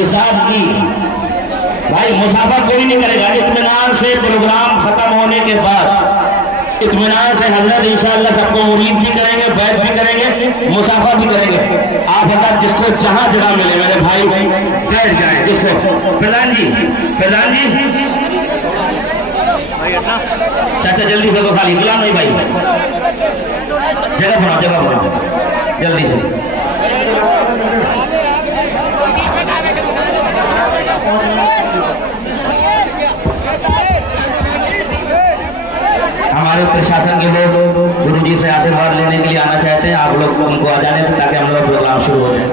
احتساب کی بھائی مسافہ کوئی نہیں کرے گا. اطمینان سے پروگرام ختم ہونے کے بعد اطمینان سے حضرت انشاءاللہ سب کو مرید بھی کریں گے, بیعت بھی کریں گے, مسافہ بھی کریں گے. آپ حضرت جس کو جہاں جگہ ملے میرے بھائی بیٹھ جائیں. جس کو پردھان جی چاچا جلدی سے تو خالی غلام نہیں بھائی, جگہ بناؤ جلدی سے. ہمارے پرشاسن کے لوگ گرو جی سے آشیرواد لینے کے لیے آنا چاہتے ہیں. آپ لوگ ان کو آ جانے دیں تاکہ ہم لوگ پروگرام شروع ہو جائے.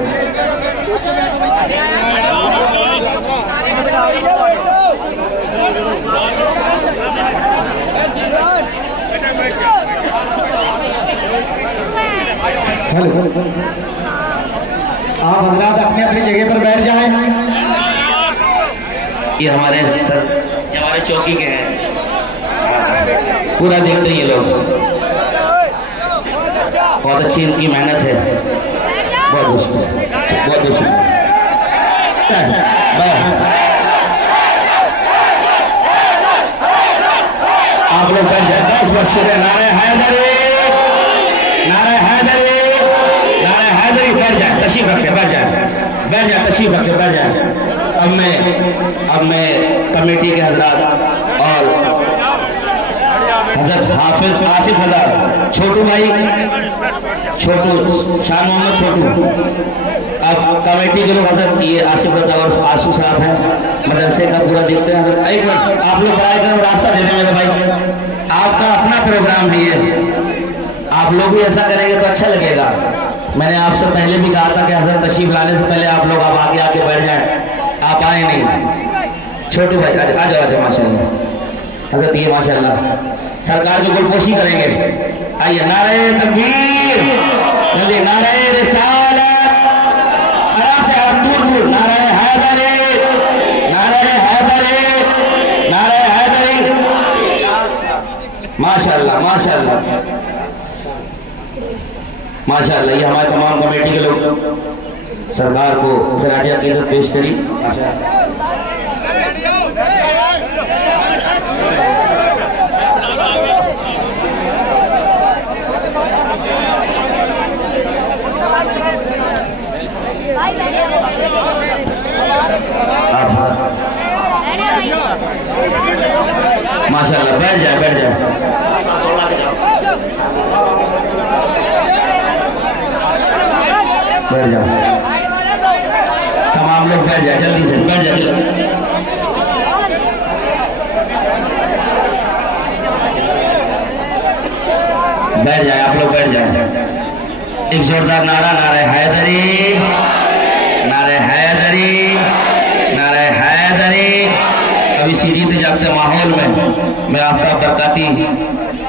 آپ حضرات اپنے اپنی جگہ پر بیٹھ جائیں. یہ ہمارے چوکی کے ہیں, پورا دیکھتے ہیں یہ لوگ. بہت اچھی ان کی محنت ہے. بہت شکریہ. آپ لوگ بیٹھ جائیں. 10 بس شکریہ. نعرہ حیدری. بیٹھ جائیں, تشریف رکھے, بیٹھ جائیں. اب میں کمیٹی کے حضرات اور حضرت حافظ آصف حضرت چھوٹو بھائی, شان محمد چھوٹو, اب کمیٹی کے لوگ حضرت یہ آصف حضرت اور آصف صاحب ہیں, مدرسے کا پورا دیکھتے ہیں. حضرت ایک منٹ آپ لوگ برائے کرم راستہ دے دیں میرے بھائی. آپ کا اپنا پروگرام بھی ہے, آپ لوگ بھی ایسا کریں گے تو اچھا لگے گا. میں نے آپ سے پہلے بھی کہا تھا کہ حضرت تشریف لانے سے پہلے آپ لوگ اب آگے آ کے بیٹھ جائیں. آپ آئے نہیں. چھوٹو بھائی آ جاؤ ماشاء اللہ. حضرت یہ ماشاء اللہ سرکار کی گلپوشی کریں گے. آئیے. نعرہ تکبیر, نعرہ رسالت, آرام سے آپ دور. نعرہ حیدری, ماشاء اللہ. یہ ہمارے تمام کمیٹی کے لوگ سرکار کو خراج عقیدت پیش کری. ماشاء اللہ. بیٹھ جائے. تمام لوگ بیٹھ جائے, جلدی سے بیٹھ جائے. آپ لوگ بیٹھ جائیں. ایک زوردار نعرہ حیدری. ابھی سیڑھی پہ جاتے ماحول میں آفتاب برکاتی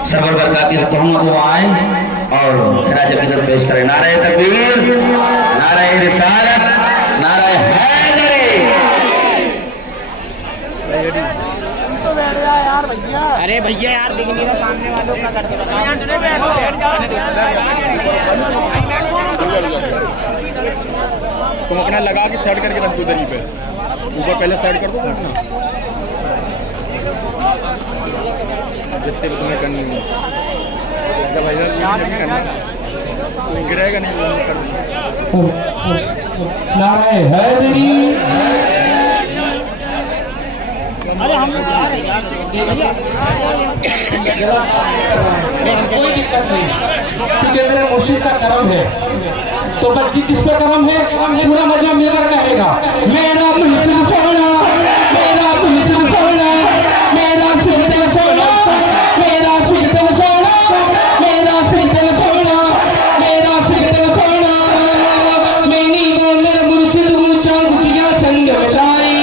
سرور برکاتی سے کہوں گا کہ وہ آئیں اور خراج عقیدت پیش کریں. نعرہ تکبیر, نعرہ رسالت, نعرہ حیدری. ارے بھیا یار دیکھ نہیں رہا سامنے والوں کا کرتے تم اپنا لگا کے سیٹ کر کے رکھ دو دری پہ, اوپر پہلے سیٹ کر دو اپنا جتنے بھی تمہیں کرنی ہے. گرے گا نہیں. نعرہ حیدری. ارے ہم کوئی دقت نہیں کیونکہ میرے مرشد کا کرم ہے تو بس جس پہ کرم ہے پورا مجمع مل کر کہے گا میرا مرشد سونا, میرا مرشد سونا, میرا سلطان سونا, میرا سلطان سونا, میرا سلطان سونا, میرا سلطان سونا. میں نہیں بول میرا مرشد اونچا اونچیاں سنگ بتائی.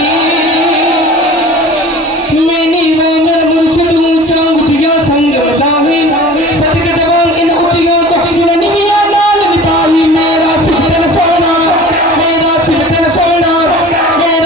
میں نہیں بول میرا مرشد اونچا اونچیاں سنگ بتائی. صدقے دیوان ان اونچیوں کو جنہیں نیا مال بتائی. میرا سلطان سونا, میرا سلطان سونا, میرا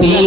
3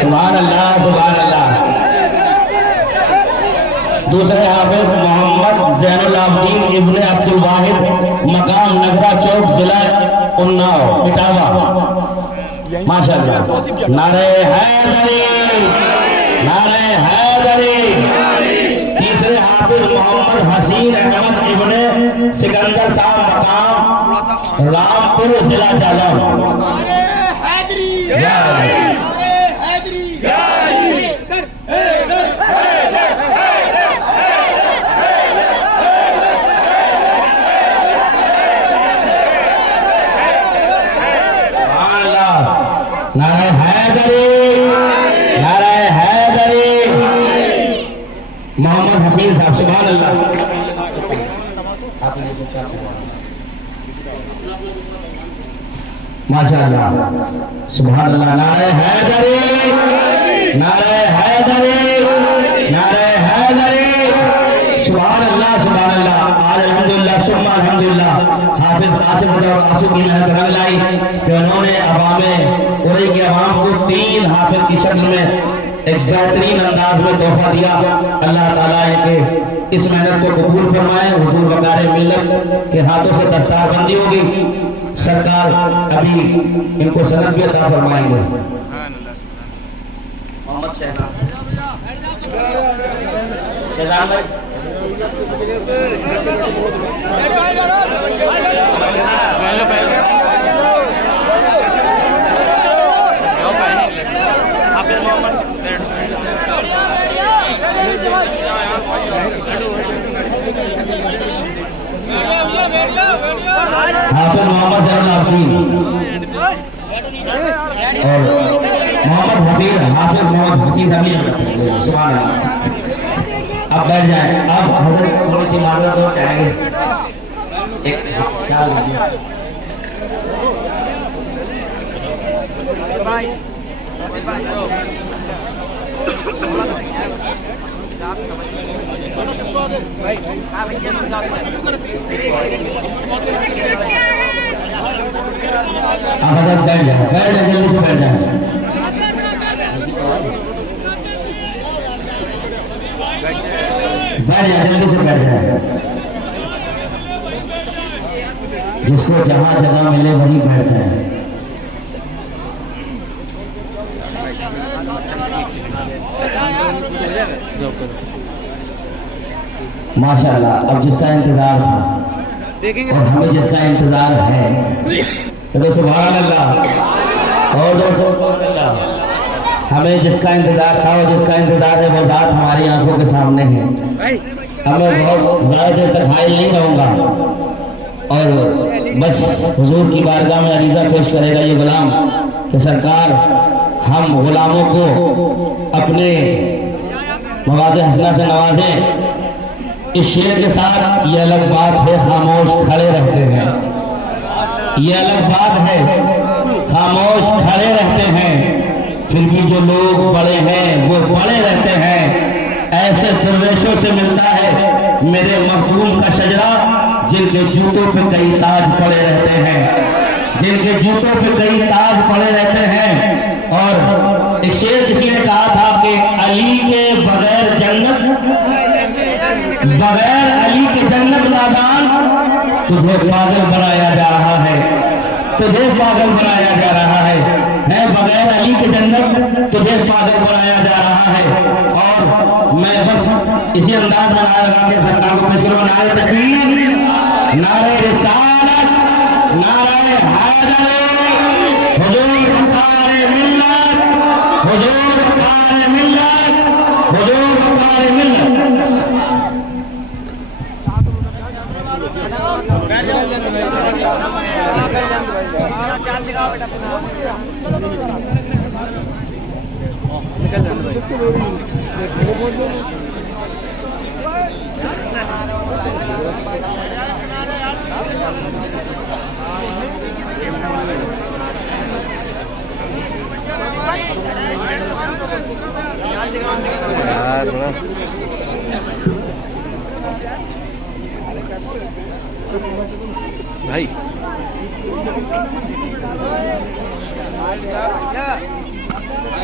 سبحان اللہ سبحان اللہ. دوسرے حافظ محمد زین العابدین ابن عبد الواحد مقام نگرا چوک ضلع اناؤ اٹاوا. ماشاء اللہ. نعرہ حیدری نعرہ حیدری. تیسرے حافظ محمد حسین احمد ابن سکندر صاحب مقام رامپور ضلع جالم. نعرہ حیدری نعرہ حیدری. محمد حسین صاحب سبحان اللہ. ماشاء اللہ سبحان اللہ. نعرہ حیدری نعرہ حیدری نعرہ حیدری. سبحان اللہ سبحان اللہ. آج الحمدللہ ثم الحمدللہ حافظ آصف اور آسو کی محنت رنگ لائی کہ انہوں نے عوام اورئی کے عوام کو 3 حافظ کی شکل میں ایک بہترین انداز میں تحفہ دیا. اللہ تعالیٰ ان کے اس محنت کو قبول فرمائے. حضور وقار ملت کے ہاتھوں سے دستار بندی ہوگی. سرکار ابھی ان کو سند بھی عطا فرمائیں گے. محمد شہزاد بھائی حافظ محمد زین العابدین اور محمد حفیظ حافظ محمد حسین علی. سبحان اللہ. اب بیٹھ جائیں. اب حضرت تھوڑی سی معذرت ہو چاہیں گے ایک خیال رکھیے. آپ حضرت بیٹھ جائیں جلدی سے بیٹھ جائیں. بیٹھ جائیں جلدی سے بیٹھ جائیں. جس کو جہاں جگہ ملے وہی بیٹھ جائیں. ماشاء اللہ. اب جس کا انتظار تھا اور ہمیں جس کا انتظار ہے تو سبحان اللہ. اور سبحان اللہ. ہمیں جس کا انتظار تھا اور جس کا انتظار ہے وہ ذات ہماری آنکھوں کے سامنے ہے. ہمیں بہت زیادہ دیر تک حائل نہیں رہوں گا اور بس حضور کی بارگاہ میں عریضہ پیش کرے گا یہ غلام کہ سرکار ہم غلاموں کو اپنے مواز حسنہ سے نوازیں. اس شعر کے ساتھ یہ الگ بات ہے خاموش کھڑے رہتے ہیں. یہ الگ بات ہے خاموش کھڑے رہتے ہیں. پھر بھی جو لوگ بڑے ہیں وہ بڑے رہتے ہیں. ایسے درویشوں سے ملتا ہے میرے مخدوم کا شجرہ جن کے جوتوں پہ کئی تاج پڑے رہتے ہیں. جن کے جوتوں پہ کئی تاج پڑے رہتے ہیں. اور ایک شعر کسی نے کہا تھا کہ علی کے بغیر جنت بغیر علی کے جنت نادان تجھے پاگل بنایا جا رہا ہے. تجھے پاگل بنایا جا رہا ہے. بغیر علی کے جنت تجھے پاگل بنایا جا رہا ہے. اور میں بس اسی انداز میں نعرہ لگا کے سرکار کو پیش کروں. نعرہ تکبیر نعرہ رسالت نعرہ حیدری. حضور وقار ملت حضور وقار ملت حضور وقار ملت. بھائی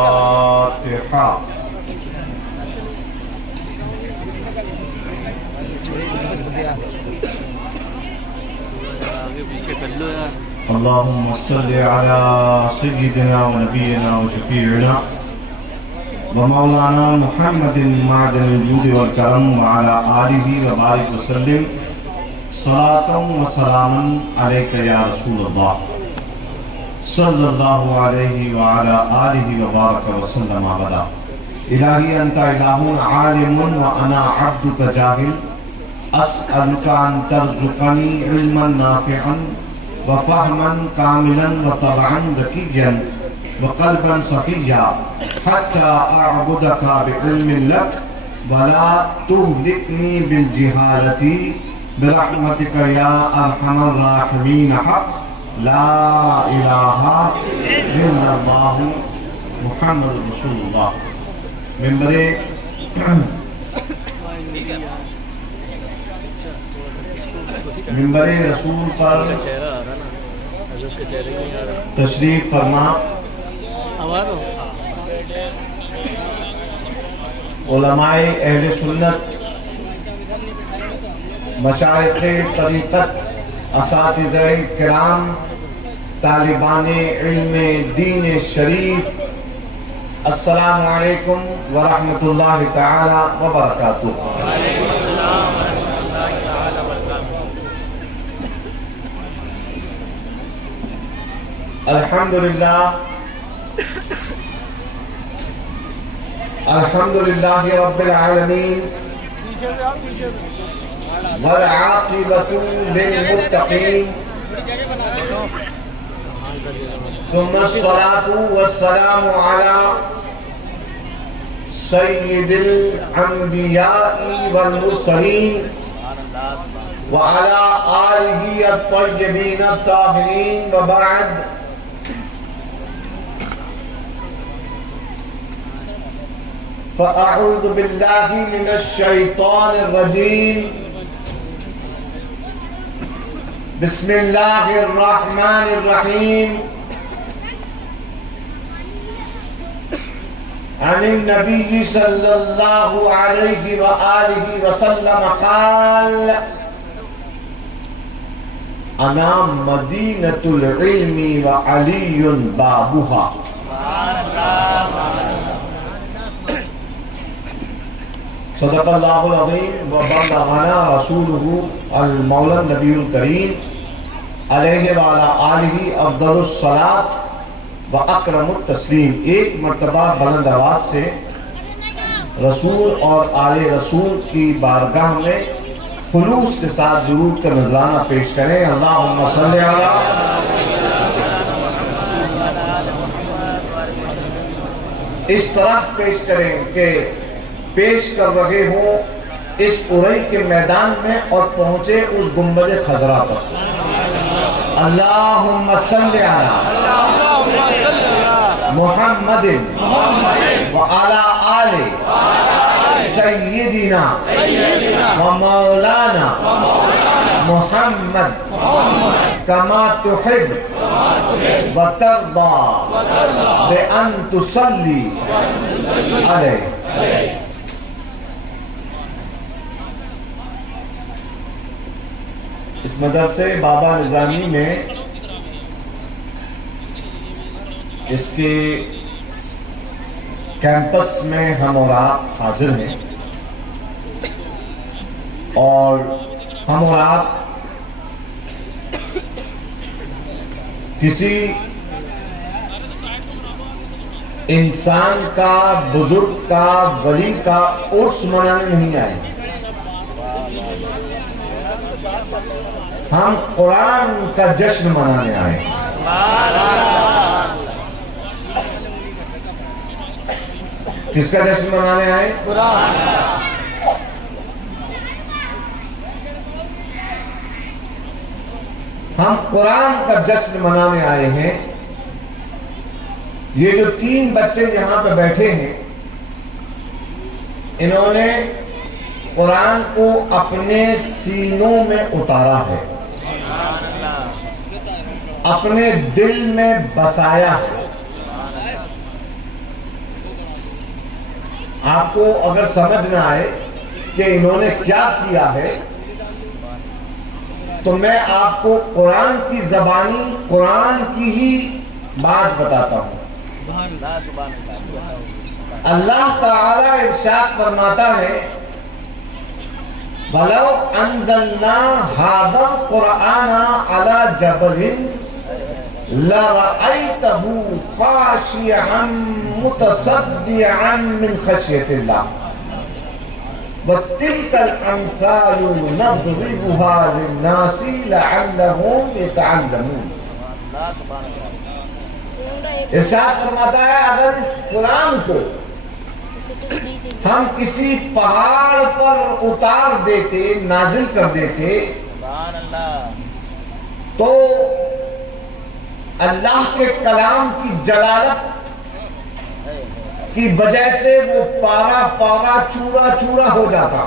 الفاتحة. اللهم صل على سيدنا ونبينا وشفيعنا ومولانا محمد معدن الجود والكرم وعلى آله وبارك وسلم صلاة وسلاما عليك يا رسول الله صلی اللہ علیہ وعلى آلہ وبارک وسلم ابدا. الہی انت الہ عالم وانا عبدک جاہل اسألک ان ترزقنی علما نافعا وفہما کاملا وطبعا ذکیا وقلبا صفیا حتی اعبدک بعلم لک ولا تهلکنی بالجہالة برحمتک یا ارحم الراحمین. حق لا الہ الا اللہ محمد رسول اللہ. ممبر رسول پر تشریف فرما علماء اہل سنت، مشائخ طریقت، اساتذہ کرام، طالبان علم دین شریف، السلام علیکم ورحمۃ اللہ تعالی وبرکاتہ. الحمدللہ الحمدللہ رب العالمین والعاقبۃ للمتقین ثم الصلاة والسلام على سید الانبیاء والمرسلین وعلى آلہ الطیبین الطاہرین. وبعد، فأعوذ باللہ من الشیطان الرجیم. بسم اللہ الرحمن الرحیم. عن النبی صلی اللہ علیہ وآلہ وسلم قال: انا مدینۃ العلم وعلی بابها. صدق اللہ العظیم وبلغنا رسولہ المولا النبی الکریم علیہ وعلی آلہ افضل الصلاۃ واکرم التسلیم. ایک مرتبہ بلند آواز سے رسول اور آل رسول کی بارگاہ میں خلوص کے ساتھ درود کا نذرانہ پیش کریں. اللہم صلی علی. اس طرح پیش کریں کہ پیش کر رہے ہوں اس ارئی کے میدان میں اور پہنچے اس گنبد خضرا پر. اللہم صلی علی محمد وعلی آل سیدنا و مولانا محمد کما تحب و ترضى بأن تصلی علیہ. اس مدرسے بابا نظامی میں اس کے کیمپس میں ہم اور آپ حاضر ہیں اور ہم اور آپ کسی انسان کا، بزرگ کا، ولی کا عرس منانے نہیں آئے. ہم قرآن کا جشن منانے آئے. کس کا جشن منانے آئے؟ قرآن. ہم قرآن کا جشن منانے آئے ہیں. یہ جو 3 بچے یہاں پہ بیٹھے ہیں انہوں نے قرآن کو اپنے سینوں میں اتارا ہے, اپنے دل میں بسایا ہے. آپ کو اگر سمجھ نہ آئے کہ انہوں نے کیا کیا ہے تو میں آپ کو قرآن کی زبانی قرآن کی ہی بات بتاتا ہوں. اللہ تعالی ارشاد فرماتا ہے وَلَوْ أَنزَلْنَا هَذَا الْقُرْآنَ عَلَى جَبَلٍ لَرَأَيْتَهُ خَاشِعًا مُتَصَدِّعًا مِنْ خَشْيَةِ اللَّهِ وَتِلْكَ الْأَمْثَالُ نَضْرِبُهَا لِلنَّاسِ لَعَلَّهُمْ يَتَعَلَّمُونَ. ارشاد فرماتا ہے اگر اس قرآن کو ہم کسی پہاڑ پر اتار دیتے, نازل کر دیتے, تو اللہ کے کلام کی جلالت کی وجہ سے وہ پارا پارا چورا چورا ہو جاتا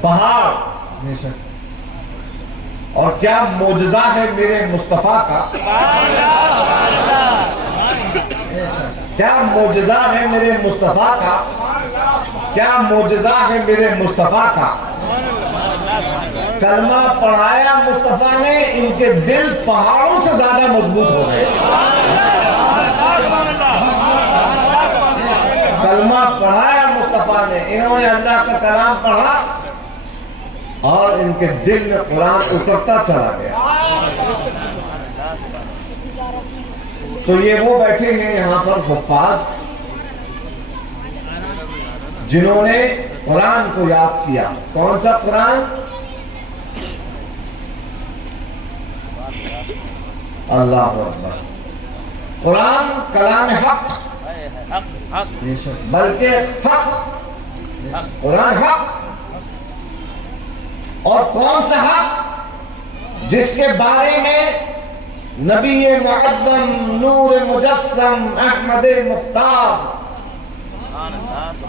پہاڑ. اور کیا معجزہ ہے میرے مصطفیٰ کا, کیا معجزہ ہے میرے مصطفیٰ کا, کیا معجزہ ہے میرے مصطفیٰ کا. کلمہ پڑھایا مصطفیٰ نے, ان کے دل پہاڑوں سے زیادہ مضبوط ہو گئے. کلمہ پڑھایا مصطفیٰ نے, انہوں نے اللہ کا کلام پڑھا اور ان کے دل میں قرآن اترتا چلا گیا. تو یہ وہ بیٹھے ہیں یہاں پر حفاظ جنہوں نے قرآن کو یاد کیا. کون سا قرآن؟ اللہ اکبر. قرآن کلام حق, بلکہ حق, قرآن حق. اور کون سا حق؟ جس کے بارے میں نبی معظم نور مجسم احمد مختار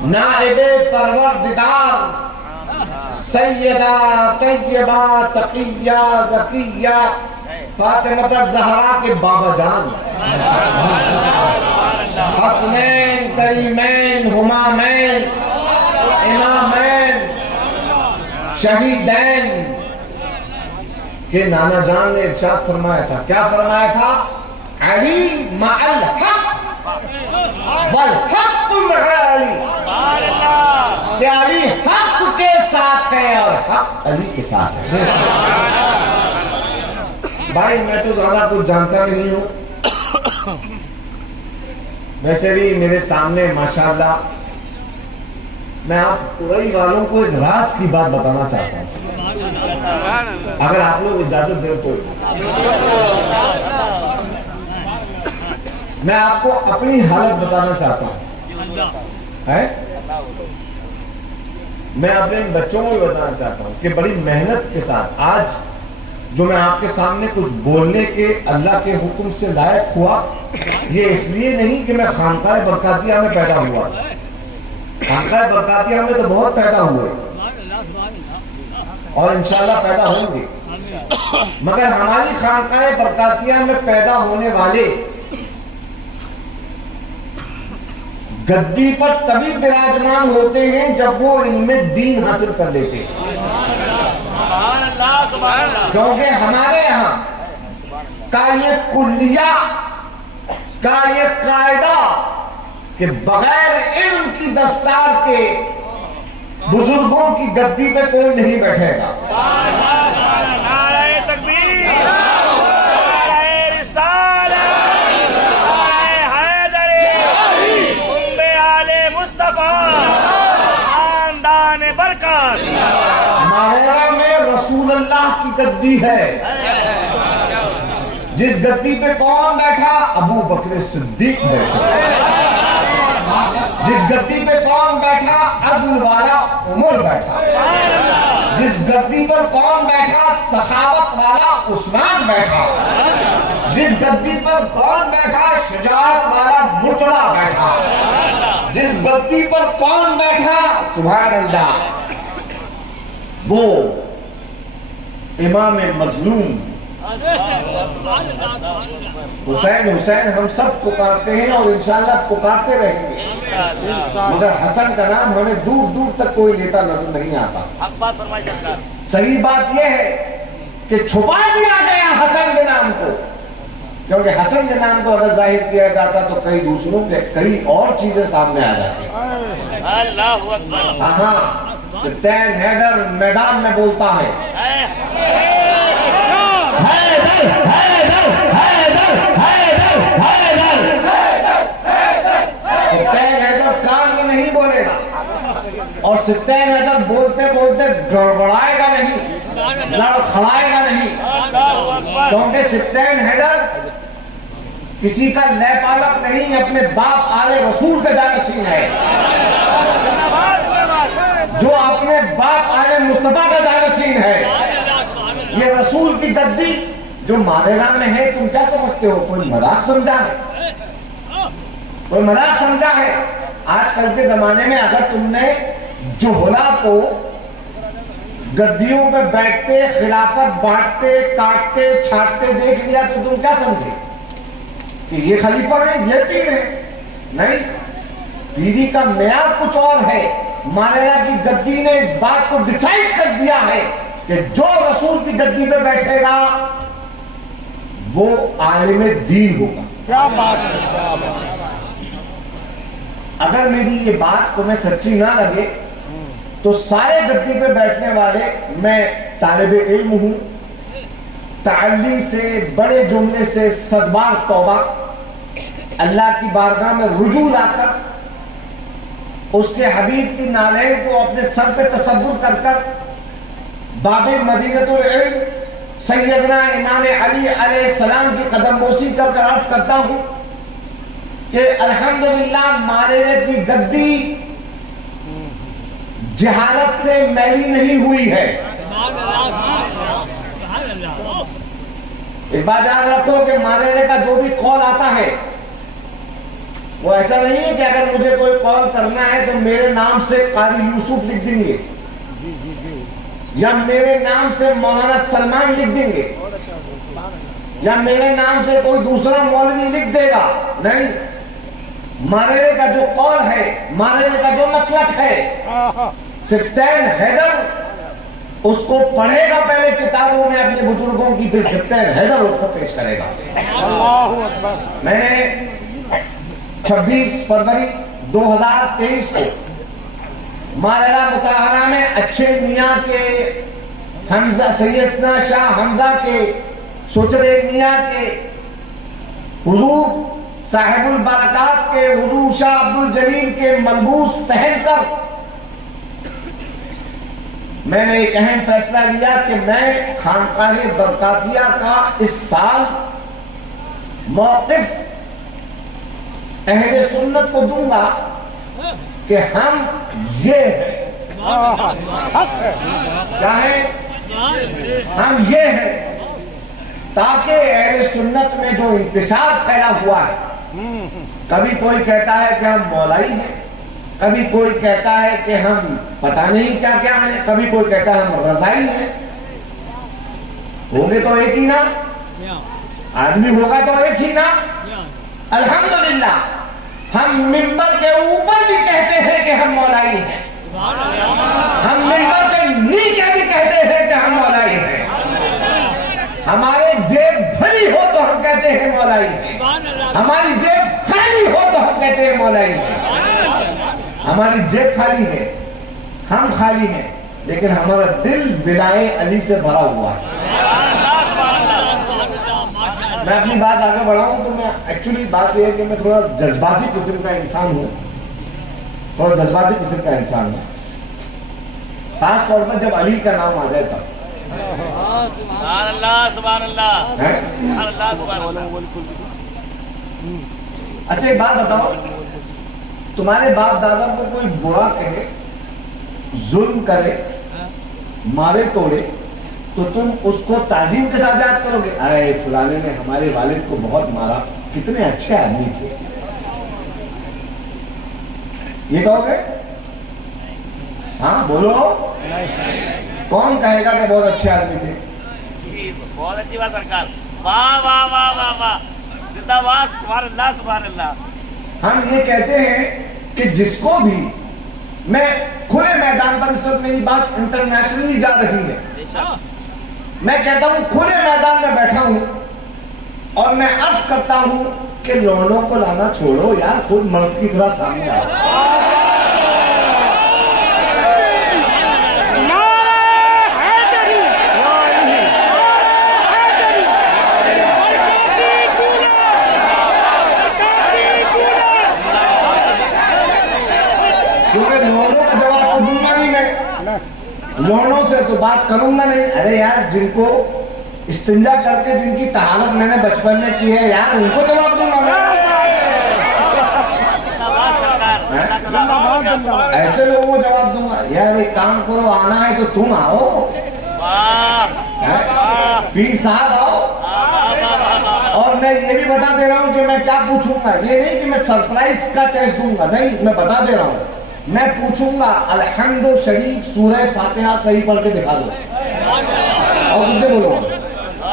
نائب پروردگار سیدہ طیبہ تقیہ زکیہ فاطمہ الزہرا کے بابا جان حسنین کریمین ہمامین امامین شہیدین کہ نانا جان نے ارشاد فرمایا تھا. کیا فرمایا تھا؟ علی مع الحق والحق مع علی. کہ علی حق کے ساتھ ہے اور حق علی کے ساتھ ہے. بھائی میں تو زیادہ کچھ جانتا نہیں ہوں, ویسے بھی میرے سامنے ماشاءاللہ میں آپ قریش والوں کو ایک راز کی بات بتانا چاہتا ہوں, اگر آپ لوگ اجازت دیں تو. میں آپ کو اپنی حالت بتانا چاہتا ہوں. میں اپنے بچوں کو بتانا چاہتا ہوں کہ بڑی محنت کے ساتھ آج جو میں آپ کے سامنے کچھ بولنے کے اللہ کے حکم سے لائق ہوا, یہ اس لیے نہیں کہ میں خانقاہ برکاتیہ میں پیدا ہوا. خانقاہ برکاتیہ میں تو بہت پیدا ہوئے اور انشاءاللہ پیدا ہوں گے, مگر ہماری خانقاہ برکاتیہ میں پیدا ہونے والے گدی پر تبھی براجمان ہوتے ہیں جب وہ علم دین حاصل کر لیتے ہیں. کیونکہ ہمارے یہاں کا یہ کلیہ کا یہ قاعدہ کہ بغیر علم کی دستار کے بزرگوں کی گدی پہ کوئی نہیں بیٹھے گا. نعرہ تکبیر, نعرہ رسالت, نعرہ حیدری, ام آل مصطفیٰ, خاندان برکات. ماہرہ میں رسول اللہ کی گدی ہے. جس گدی پہ کون بیٹھا؟ ابو بکر صدیق بیٹھا. جس گدی پہ کون بیٹھا؟ عدل والا عمر بیٹھا. جس گدی پر کون بیٹھا؟ سخاوت والا عثمان بیٹھا. جس گدی پر کون بیٹھا؟ شجاعت والا مرتضیٰ بیٹھا. جس گدی پر کون بیٹھا؟ سبحان اللہ، وہ امام مظلوم حسین. حسین ہم سب پکارتے ہیں اور انشاءاللہ پکارتے رہیں گے، مگر حسن کا نام ہمیں دور دور تک کوئی لیتا نظر نہیں آتا. صحیح بات یہ ہے کہ چھپا دیا گیا حسن کے نام کو، کیونکہ حسن کے نام کو اگر ظاہر کیا جاتا تو کئی دوسروں کے کئی اور چیزیں سامنے آ جاتی. اللہ اکبر. ہاں، سلطان حیدر میدان میں بولتا ہے، حیدر حیدر حیدر حیدر حیدر. سلطان حیدر کان میں نہیں بولے گا، اور سلطان حیدر بولتے بولتے گڑبڑائے گا نہیں، لڑکھڑائے گا نہیں، کیونکہ سلطان حیدر کسی کا لے پالک نہیں، اپنے باپ آل رسول کا جانشین ہے، جو اپنے باپ آل مصطفیٰ کا جانشین ہے. یہ رسول کی گدی جو مالیرا میں ہے، تم کیا سمجھتے ہو؟ کوئی مذاق سمجھا ہے؟ کوئی مذاق سمجھا ہے؟ آج کل کے زمانے میں اگر تم نے جہلا کو گدیوں پہ بیٹھتے، خلافت بانٹتے، کاٹتے چھاٹتے دیکھ لیا تو تم کیا سمجھے کہ یہ خلیفہ ہے، یہ پیر ہے؟ نہیں، پیری کا معیار کچھ اور ہے. مالیرا کی گدی نے اس بات کو ڈیسائیڈ کر دیا ہے کہ جو رسول کی گدی پہ بیٹھے گا وہ عالم دین ہوگا. کیا بات ہے. اگر میری یہ بات تمہیں سچی نہ لگے تو سارے گدی پہ بیٹھنے والے، میں طالب علم ہوں، تعلی سے، بڑے جملے سے 100 بار توبہ، اللہ کی بارگاہ میں رجوع لا کر اس کے حبیب کی نالین کو اپنے سر پہ تصور کر کر باب مدینۃ العلم سیدنا امام علی علیہ السلام کی قدم بوسی کر عرض کرتا ہوں کہ الحمدللہ مالیرے کی گدی جہالت سے میلی نہیں ہوئی ہے. ایک بات یاد رکھو کہ مالیرے کا جو بھی قول آتا ہے وہ ایسا نہیں ہے کہ اگر مجھے کوئی قول کرنا ہے تو میرے نام سے قاری یوسف لکھ دیں گے یا میرے نام سے مولانا سلمان لکھ دیں گے یا میرے نام سے کوئی دوسرا مولوی لکھ دے گا. نہیں، مالیرے کا جو قول ہے، مالیرے کا جو مسلک ہے، سلطان حیدر اس کو پڑھے گا پہلے کتابوں میں اپنے بزرگوں کی، پھر سلطان حیدر اس کو پیش کرے گا. میں نے 26 فروری 2023 کو مالیرا مطہرہ میں اچھے میاں کے حمزہ، سیدنا شاہ حمزہ کے سچرے میاں کے حضور صاحب البرکات کے حضور شاہ عبد الجلیل کے ملبوس پہن کر میں نے ایک اہم فیصلہ لیا کہ میں خانقاہ برکاتیہ کا اس سال موقف اہل سنت کو دوں گا کہ ہم یہ ہیں. کیا ہے؟ ہم یہ ہیں، تاکہ اہل سنت میں جو انتشار پھیلا ہوا ہے، کبھی کوئی کہتا ہے کہ ہم مولائی ہیں، کبھی کوئی کہتا ہے کہ ہم پتہ نہیں کیا کیا ہیں، کبھی کوئی کہتا ہے ہم رضائی ہیں. ہوگے تو ایک ہی نا، آدمی ہوگا تو ایک ہی نا. الحمدللہ ہم ممبر کے اوپر بھی کہتے ہیں کہ ہم مولائی ہیں، ہم ممبر کے نیچے بھی کہتے ہیں کہ ہم مولائی ہیں. ہمارے جیب بھری ہو تو ہم کہتے ہیں مولائی ہیں، ہماری جیب خالی ہو تو ہم کہتے ہیں مولائی ہیں. ہماری جیب خالی ہے، ہم خالی ہیں، لیکن ہمارا دل ولائے علی سے بھرا ہوا ہے. میں اپنی بات آگے بڑھاؤں تو میں ایکچولی بات یہ ہے کہ میں تھوڑا جذباتی قسم کا انسان ہوں، تھوڑا جذباتی قسم کا انسان ہوں، خاص طور پر جب علی کا نام آ جائے تب. سبحان اللہ سبحان اللہ سبحان اللہ سبحان اللہ. اچھا ایک بات بتاؤ، تمہارے باپ دادا کو کوئی برا کہے, ظلم کرے, مارے توڑے, تو تم اس کو تعظیم کے ساتھ یاد کرو گے, اے فلانے نے ہمارے والد کو بہت مارا, کتنے اچھے آدمی تھے, یہ کہو گے؟ ہاں بولو, کون کہے گا کہ بہت اچھے آدمی تھے؟ جی بہت اچھی بات سرکار, واہ واہ واہ واہ واہ, زندہ باد, سبحان اللہ سبحان اللہ. ہم یہ کہتے ہیں کہ جس کو بھی, میں کھلے میدان پر, اس وقت میری بات انٹرنیشنلی جا رہی ہے, میں کہتا ہوں کھلے میدان میں بیٹھا ہوں اور میں عرض کرتا ہوں کہ لونڈوں کو لانا چھوڑو یار, خود مرد کی طرح سامنے آؤ. کیونکہ لونڈوں کا جواب تو دوں گا نہیں میں, لونڈوں سے تو بات کروں گا نہیں. ارے یار جن کو استنجا کر کے جن کی طہارت میں نے بچپن میں کی ہے یار, ان کو جواب دوں گا میں. ایسے لوگوں کو جواب دوں گا یار, ایک کام کرو, آنا ہے تو تم آؤ, پیر صاحب آؤ. اور میں یہ بھی بتا دے رہا ہوں کہ میں کیا پوچھوں گا, یہ نہیں کہ میں سرپرائز کا ٹیسٹ دوں گا, نہیں, میں بتا دے رہا ہوں, میں پوچھوں گا الحمد شریف سورہ فاتحہ صحیح پڑھ کے دکھا دو, اور کچھ نہیں بولو گا.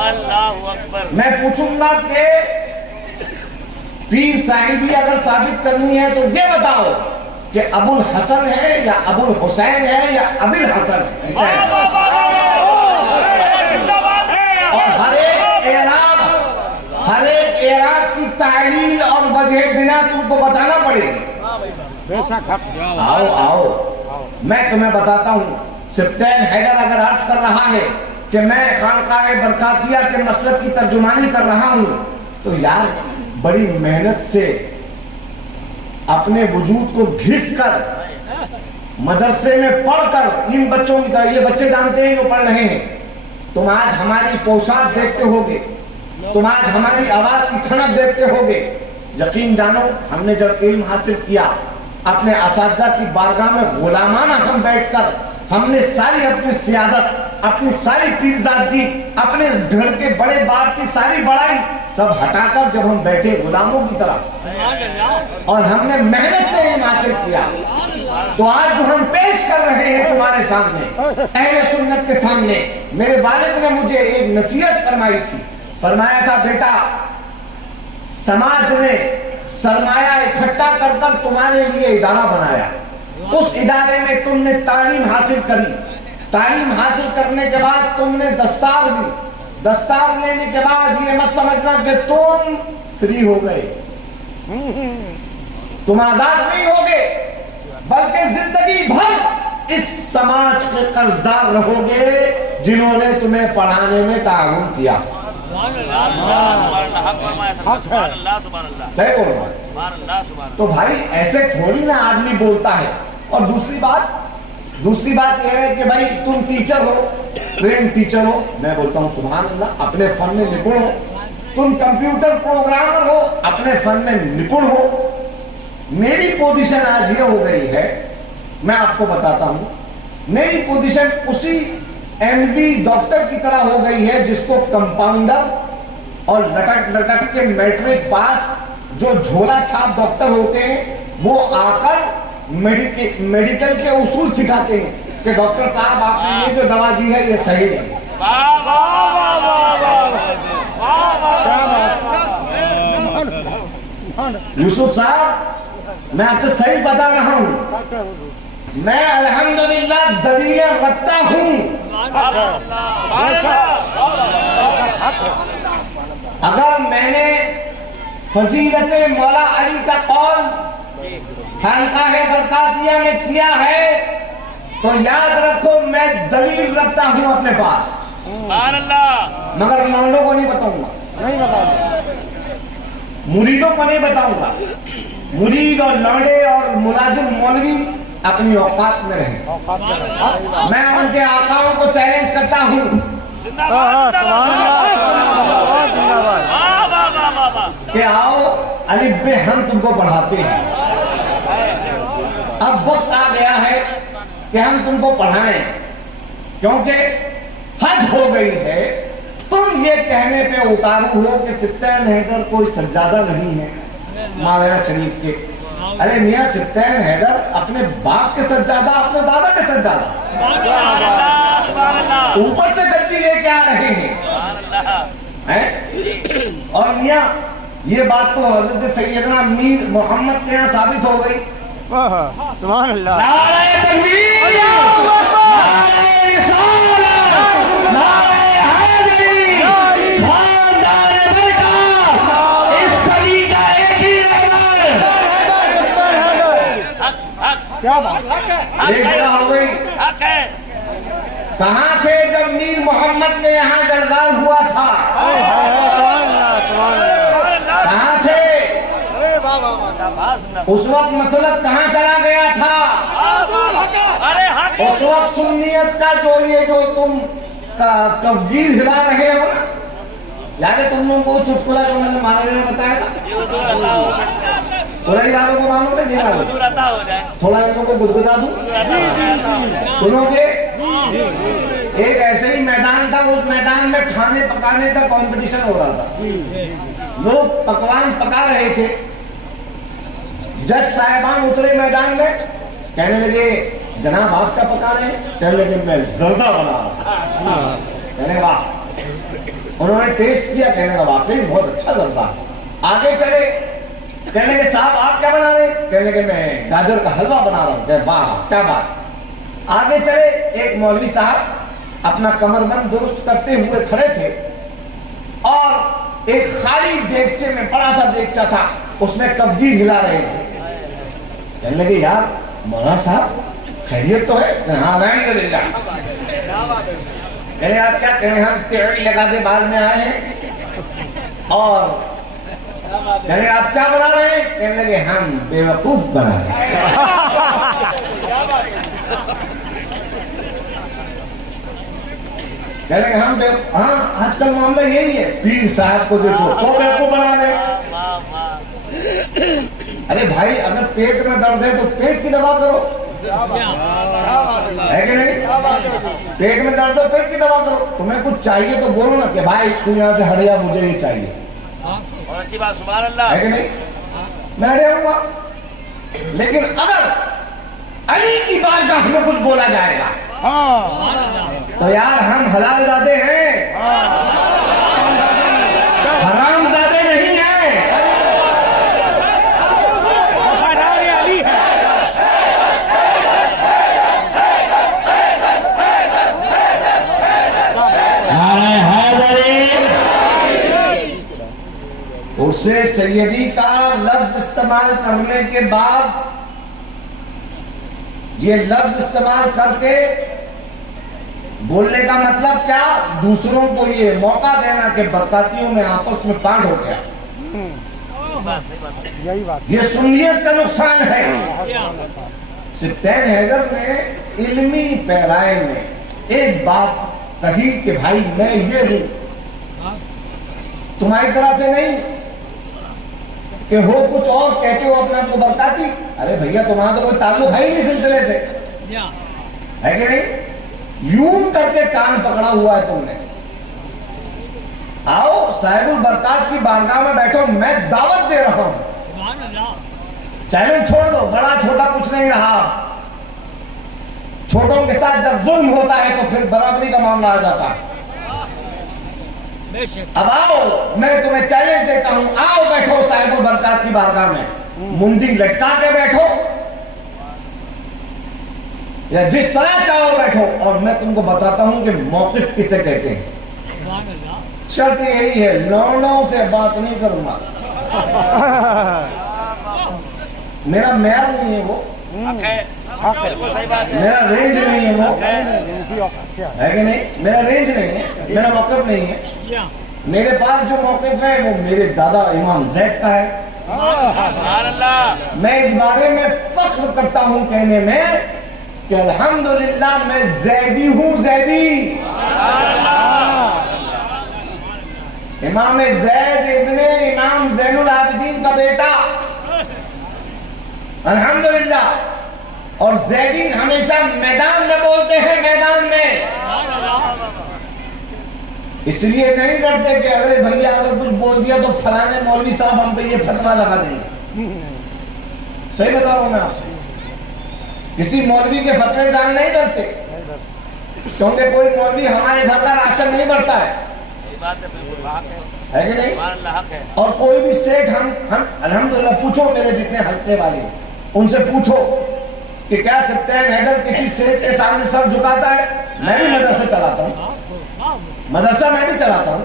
اللہ اکبر. میں پوچھوں گا کہ پیر صاحبی اگر ثابت کرنی ہے تو یہ بتاؤ کہ ابو الحسن ہے یا ابو الحسین ہے یا ابی الحسن ہے. اور ہر ایک اعراب کی تعلیل اور وجہ بنا تم کو بتانا پڑے گی. آؤ میں تمہیں بتاتا ہوں. سبطین حیدر اگر عرض کر رہا ہے کہ میں خانقاہ برکاتیہ کے مسلک کی ترجمانی کر رہا ہوں, تو یار بڑی محنت سے اپنے وجود کو گھس کر مدرسے میں پڑھ کر ان بچوں کی طرح, یہ بچے جانتے ہیں جو پڑھ رہے ہیں, تم آج ہماری پوشاک دیکھتے ہوگے, تم آج ہماری آواز کی کھڑک دیکھتے ہوگے. یقین جانو ہم نے جب علم حاصل کیا اپنے اساتذہ کی بارگاہ میں غلامانہ ہم بیٹھ کر ہم نے ساری اپنی سیادت, اپنی ساری پیرزادگی, اپنے گھر کے بڑے باپ کی ساری بڑائی سب ہٹا کر جب ہم بیٹھے غلاموں کی طرح اور ہم نے محنت سے علم حاصل کیا, تو آج جو ہم پیش کر رہے ہیں تمہارے سامنے, اہل سنت کے سامنے, میرے والد نے مجھے ایک نصیحت فرمائی تھی. فرمایا تھا بیٹا, سماج نے سرمایہ اکٹھا کر کر تمہارے لیے ادارہ بنایا, اس ادارے میں تم نے تعلیم حاصل کری, تعلیم حاصل کرنے کے بعد تم نے دستار لی, دستار لینے کے بعد یہ مت سمجھنا کہ تم فری ہو گئے, تم آزاد نہیں ہو گئے, بلکہ زندگی بھر اس سماج کے قرضدار رہو گے جنہوں نے تمہیں پڑھانے میں تعاون کیا. تو بھائی ایسے تھوڑی نا آدمی بولتا ہے. اور دوسری بات یہ ہے کہ بھائی تم ٹیچر ہو, ٹرین ٹیچر ہو, میں بولتا ہوں سبحان اللہ, اپنے فن میں نپن ہو. تم کمپیوٹر پروگرامر ہو, اپنے فن میں نپن ہو. میری پوزیشن آج یہ ہو گئی ہے, میں آپ کو بتاتا ہوں, میری پوزیشن اسی ایم ڈی ڈاکٹر کی طرح ہو گئی ہے جس کو کمپاؤنڈر اور لٹک کے میٹرک پاس جو جھولا چھاپ ڈاکٹر ہوتے ہیں وہ آ کر میڈیکل کے اصول سکھاتے ہیں کہ ڈاکٹر صاحب آپ نے یہ جو دوا دی ہے یہ صحیح ہے. یوسف صاحب میں آپ سے صحیح بتا رہا ہوں, میں الحمدللہ دلیلیں رکھتا ہوں. اگر میں نے فضیلت مولا علی کا قول خانقاہ برکاتیہ میں کیا ہے تو یاد رکھو میں دلیل رکھتا ہوں اپنے پاس, مگر لونڈوں کو نہیں بتاؤں گا, مریدوں کو نہیں بتاؤں گا. مرید اور لونڈے اور ملازم مولوی اپنی اوقات میں رہیں. میں ان کے آقاؤں کو چیلنج کرتا ہوں کہ آؤ الف بے ہم تم کو پڑھاتے ہیں, اب وقت آ گیا ہے کہ ہم تم کو پڑھائیں، کیونکہ حد ہو گئی ہے۔ تم یہ کہنے پہ اتارو ہو کہ سفتین حیدر کوئی سجادہ نہیں ہے مولانا شریف کے۔ ارے میاں سفتین حیدر اپنے باپ کے سجادہ، اپنے دادا کے سجادہ، اوپر سے گدی لے کے آ رہے ہیں۔ اور میاں یہ بات تو حضرت سیدنا میر محمد کے یہاں ثابت ہو گئی۔ سبحان اللہ، نعرہ تکبیر، نعرہ رسالت، نعرہ حیدری، خاندان برکات، اس صدی کا ایک ہی رہبر۔ کیا بات، ایک جگہ ہو گئی۔ حق ہے۔ کہاں تھے جب میر محمد کے یہاں جلگال ہوا تھا؟ کہاں تھے اس وقت؟ مسلک کہاں چلا گیا تھا ارے حق ہے۔ اس وقت؟ سنیت کا جو تم تفجیر ہلا رہے ہو نا، یاد ہے تم لوگوں کو چٹکلا جو میں نے مانوی میں بتایا تھا؟ پوری والوں کو معلوم ہے؟ نہیں معلوم؟ حضور عطا ہو جائے۔ تھوڑا ان لوگوں کو گدگدا دوں، سنو گے؟ ایک ایسے ہی میدان تھا، اس میدان میں کھانے پکانے کا کمپٹیشن ہو رہا تھا، لوگ پکوان پکا رہے تھے۔ جج صاحبان اترے میدان میں، کہنے لگے جناب آپ کیا پکا رہے ہیں؟ کہنے لگے میں زردہ بنا رہا ہوں۔ کہنے واہ، انہوں نے ٹیسٹ کیا، کہنے کا واقعی بہت اچھا زردہ۔ آگے چلے، کہنے لگے صاحب آپ کیا بنا رہے ہیں؟ کہنے لگے میں گاجر کا حلوہ بنا رہا ہوں۔ کہ واہ کیا بات۔ آگے چلے، ایک مولوی صاحب اپنا کمر بند درست کرتے ہوئے کھڑے تھے، اور ایک خالی دیگچے میں، بڑا سا دیگچہ تھا، اس میں کبگی ہلا رہے تھے۔ کہنے لگے یار مولانا صاحب خیریت تو ہے؟ ہاں الحمدللہ۔ کہنے آپ کیا کہیں؟ ہم تیڑی لگا کے بعد میں آئے ہیں۔ اور کہنے آپ کیا بنا رہے ہیں؟ کہنے لگے ہم بیوقوف بنا رہے ہیں۔ کہنے لگے ہم ہاں آج کل معاملہ یہی ہے، پیر صاحب کو دیکھو تو بیوقوف بنا دیں۔ ارے بھائی اگر پیٹ میں درد ہے تو پیٹ کی دوا کرو، ہے کہ نہیں؟ پیٹ میں درد ہے پیٹ کی دوا کرو۔ تمہیں کچھ چاہیے تو بولو نا کہ بھائی تو یہاں سے ہٹ جا، مجھے یہ چاہیے، بہت اچھی بات، سبحان اللہ۔ ہے کہ نہیں؟ میں ہٹ جاؤں گا۔ لیکن اگر علی کی بارگاہ میں کچھ بولا جائے گا تو یار ہم حلال زادے ہیں، حرام زادے نہیں ہیں۔ اسے سیدی کا لفظ استعمال کرنے کے بعد، یہ لفظ استعمال کر کے بولنے کا مطلب کیا؟ دوسروں کو یہ موقع دینا کہ برکاتیوں میں آپس میں پانڈ ہو گیا۔ یہ سنیت کا نقصان ہے۔ سفتین حیدر نے علمی پیرائے میں ایک بات کہی کہ بھائی میں یہ ہوں، تمہاری طرح سے نہیں کہ ہو کچھ اور کہتے ہو اپنے آپ کو برکاتی۔ ارے بھیا تمہارا تو کوئی تعلق ہے ہی نہیں سلسلے سے، ہے کہ نہیں؟ یوں کر کے کان پکڑا ہوا ہے تم نے۔ آؤ صاحب البرکات کی بارگاہ میں بیٹھو، میں دعوت دے رہا ہوں۔ چیلنج چھوڑ دو، بڑا چھوٹا کچھ نہیں رہا۔ چھوٹوں کے ساتھ جب ظلم ہوتا ہے تو پھر برابری کا معاملہ آ جاتا ہے۔ اب آؤ میں تمہیں چیلنج دیتا ہوں، آؤ بیٹھو صاحب البرکات کی بارگاہ میں، منڈی لٹکا کے بیٹھو یا جس طرح چاہو بیٹھو، اور میں تم کو بتاتا ہوں کہ موقف کسے کہتے ہیں۔ شرط یہی ہے، لونڈوں سے بات نہیں کروں گا، میرا معیار نہیں ہے وہ، میرا رینج نہیں ہے وہ، ہے کہ نہیں؟ میرا رینج نہیں ہے، میرا موقف نہیں ہے۔ میرے پاس جو موقف ہے وہ میرے دادا امام زید کا ہے۔ میں اس بارے میں فخر کرتا ہوں کہنے میں کہ الحمدللہ میں زیدی ہوں، زیدی۔ امام زید ابن امام زین العابدین کا بیٹا، الحمدللہ اور زیدین ہمیشہ میدان میں بولتے ہیں، میدان میں، اس لیے نہیں ڈرتے کہ اگر بھیا اگر کچھ بول دیا تو فلانے مولوی صاحب ہم پہ یہ فتویٰ لگا دیں گے. صحیح بتا رہا ہوں میں آپ سے، کسی مولوی کے فتوے سے ہم نہیں ڈرتے، کیونکہ کوئی مولوی ہمارے گھر کا راشن نہیں بڑھتا ہے، یہ بات ہے، بالکل حق ہے کہ نہیں؟ سبحان اللہ، حق ہے. اور کوئی بھی سیٹ ہم الحمدللہ پوچھو میرے جتنے حلقے والے ہیں ان سے پوچھو کہ کیا سپتین حیدر کسی سیٹ کے سامنے سر جھکاتا ہے؟ میں بھی مدرسہ چلاتا ہوں، مدرسہ میں بھی چلاتا ہوں،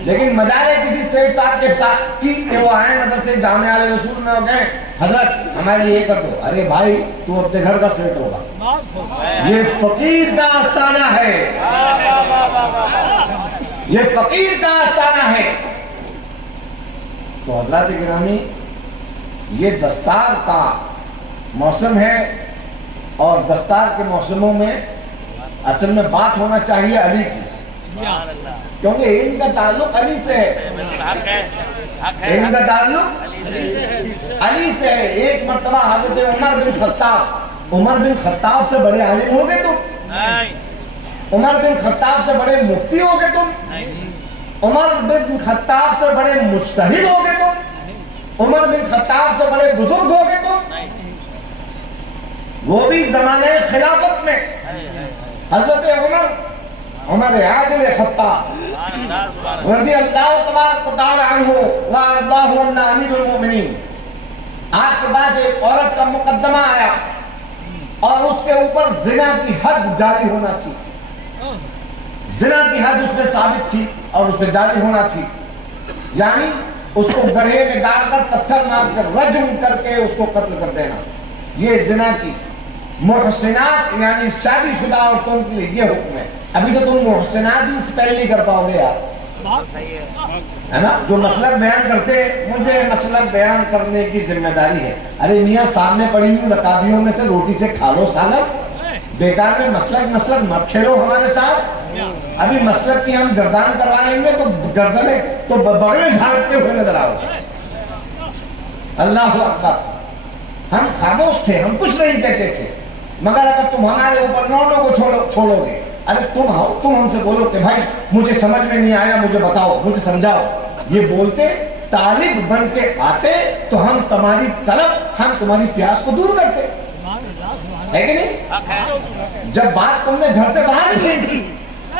لیکن مجال ہے کسی سیٹ صاحب کے ساتھ کہ وہ آئے مدرسے جامعہ علیہ رسول میں ہو گئے، حضرت ہمارے لیے یہ کر دو. ارے بھائی تو اپنے گھر کا سیٹ ہوگا، یہ فقیر کا آستانہ ہے، یہ فقیر کا آستانہ ہے. تو حضرات گرامی یہ دستار کا موسم ہے، اور دستار کے موسموں میں اصل میں بات ہونا چاہیے علی کی، سبحان اللہ، کیونکہ ان کا تعلق علی سے ہے، بالکل حق ہے، حق ہے، ان کا تعلق علی سے. علی سے ہے. ایک مرتبہ حضرت عمر بن خطاب سے بڑے عالم ہو گے تم، نہیں عمر بن خطاب سے بڑے مفتی ہو گے تم، نہیں عمر بن خطاب سے بڑے مجتہد ہو گے تم، عمر بن خطاب سے بڑے بزرگ ہو گے تم، نہیں، وہ بھی زمانے خلافت میں. حضرت عمر عادل خطاب سبحان اللہ، سبحان اللہ. رضی اللہ تبارک و تعالی عنہ وارضاہ عنہ امیر المؤمنین، آپ کے پاس ایک عورت کا مقدمہ آیا اور اس کے اوپر زنا کی حد جاری ہونا تھی، زنا کی حد اس پہ ثابت تھی اور اس پہ جاری ہونا تھی، یعنی اس کو گڑھے میں ڈال کر پتھر مار کر رجم کر کے اس کو قتل کر دینا، یہ زنا کی. محسنات یعنی شادی شدہ عورتوں کے لیے یہ حکم ہے. ابھی تو تم محسنات ہی اسپیل نہیں کر پاؤ گے یار، صحیح ہے نا؟ جو مسلک بیان کرتے مجھے مسلک بیان کرنے کی ذمہ داری ہے. ارے میاں سامنے پڑی ہوئی رکابیوں میں سے روٹی سے کھا لو سالن، بیکار میں مسلک مت کھیلو ہمارے ساتھ. ابھی مسلک کی ہم گردان کروا لیں گے تو گردنیں تو بغلیں جھاڑتے ہوئے نظر آؤ. اللہ اکبر. ہم خاموش تھے، ہم کچھ نہیں کہتے تھے، مگر اگر تم ہمارے اوپر نوٹوں کو چھوڑو گے، ارے تم ہم سے بولو کہ بھائی مجھے سمجھ میں نہیں آیا، مجھے بتاؤ، مجھے سمجھاؤ، یہ بولتے طالب بن کے آتے تو ہم تمہاری طلب، ہم تمہاری پیاس کو دور کرتے، ہے کہ نہیں؟ حق ہے. جب بات تم نے گھر سے باہر نہیں کی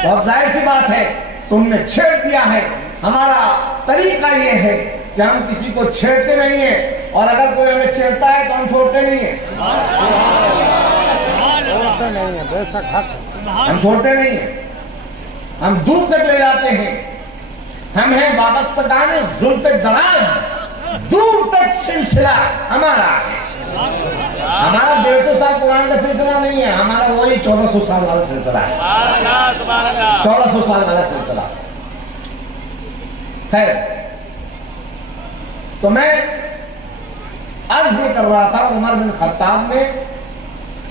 تو اب ظاہر سی بات ہے تم نے چھیڑ دیا ہے. ہمارا طریقہ یہ ہے کہ ہم کسی کو چھیڑتے نہیں ہیں، اور اگر کوئی ہمیں چھیڑتا ہے تو ہم چھوڑتے نہیں ہیں، نہیں ہے بے شک حق ہے. ہم چھوڑتے نہیں ہیں، ہم دور تک لے جاتے ہیں. ہم ہیں وابستگان زلف دراز، دور تک سلسلہ ہمارا ہے. ہمارا 150 سال قرآن کا سلسلہ نہیں ہے، ہمارا وہی 1400 سال والا سلسلہ ہے، سبحان اللہ، سبحان اللہ. 1400 سال والا سلسلہ. خیر، تو میں عرض یہ کر رہا تھا، عمر بن خطاب نے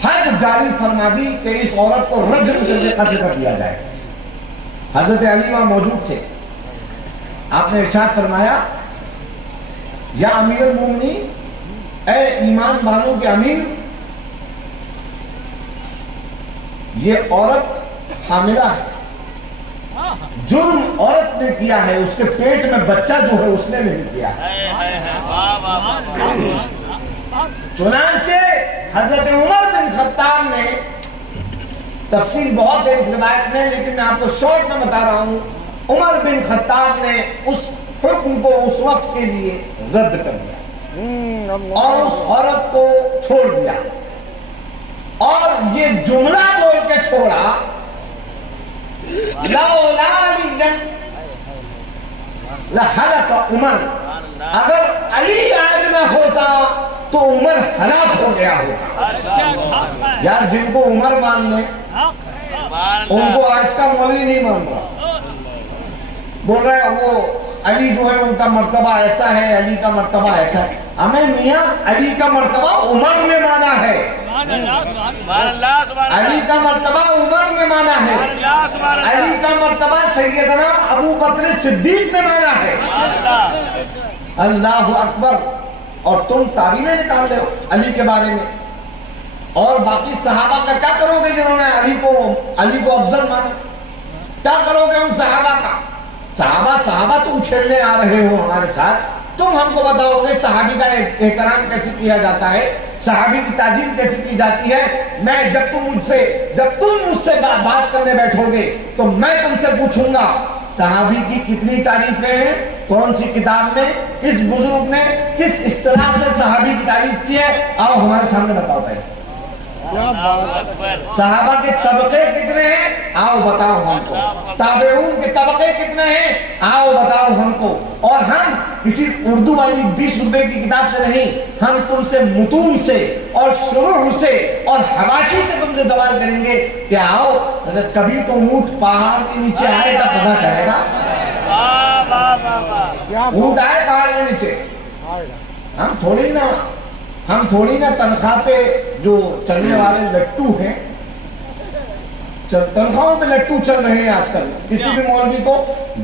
حد جاری فرما دی کہ اس عورت کو رجم کر کے قتل کر دیا جائے. حضرت علی وہاں موجود تھے. آپ نے ارشاد فرمایا، یا امیر المومنین، اے ایمان والوں کے امیر، یہ عورت حاملہ ہے، جرم عورت نے کیا ہے، اس کے پیٹ میں بچہ جو ہے اس نے نہیں کیا ہے. واہ واہ واہ. چنانچہ حضرت عمر بن خطاب نے، تفصیل بہت ہے اس روایت میں لیکن میں آپ کو شارٹ میں بتا رہا ہوں، عمر بن خطاب نے اس حکم کو اس وقت کے لیے رد کر دیا اور اس عورت کو چھوڑ دیا، اور یہ جملہ بول کے چھوڑا، لولا علی لہلک عمر، اگر علی آج نہ ہوتا تو عمر ہلاک ہو گیا ہوتا. یار جن کو عمر مان لیں ان کو آج کا مولوی نہیں مان رہا، بول رہے ہیں وہ علی جو ہے ان کا مرتبہ ایسا ہے، علی کا مرتبہ ایسا ہے. ہمیں میاں علی کا مرتبہ عمر نے مانا ہے، علی کا مرتبہ عمر نے مانا ہے، علی کا مرتبہ سیدنا ابو بکر صدیق نے مانا ہے. اللہ اکبر. اور تم تعویلیں نکال رہے ہو علی کے بارے میں. اور باقی صحابہ کا کیا کرو گے جنہوں نے علی کو افضل مانا؟ کیا کرو گے ان صحابہ کا؟ صحابہ تم کھیلنے آ رہے ہو ہمارے ساتھ، تم ہم کو بتاؤ گے صحابی کا احترام کیسے کیا جاتا ہے، صحابی کی تعظیم کیسے کی جاتی ہے؟ میں جب تم مجھ سے بات کرنے بیٹھو گے تو میں تم سے پوچھوں گا صحابی کی کتنی تعریفیں ہیں، کون سی کتاب میں، کس بزرگ نے کس اصطلاح سے صحابی کی تعریف کی ہے؟ آؤ ہمارے سامنے بتاؤ پہلے۔ صحابہ کے طبقے کتنے ہیں؟ آؤ بتاؤ ہم کو۔ تابعون کے طبقے کتنے ہیں؟ آؤ بتاؤ ہم کو۔ اور ہم کسی اردو والی 20 روپے کی کتاب سے نہیں، ہم تم سے متون سے اور شروع سے اور حواشی سے تم سے سوال کریں گے کہ آؤ کبھی تو اونٹ پہاڑ کے نیچے آئے گا، پتہ چلے گا۔ اونٹ آئے پہاڑ کے نیچے، ہم تھوڑی نا تنخواہ پہ جو چلنے والے لٹو ہیں، تنخواہوں پہ لٹو چل رہے ہیں آج کل۔ کسی بھی مولوی کو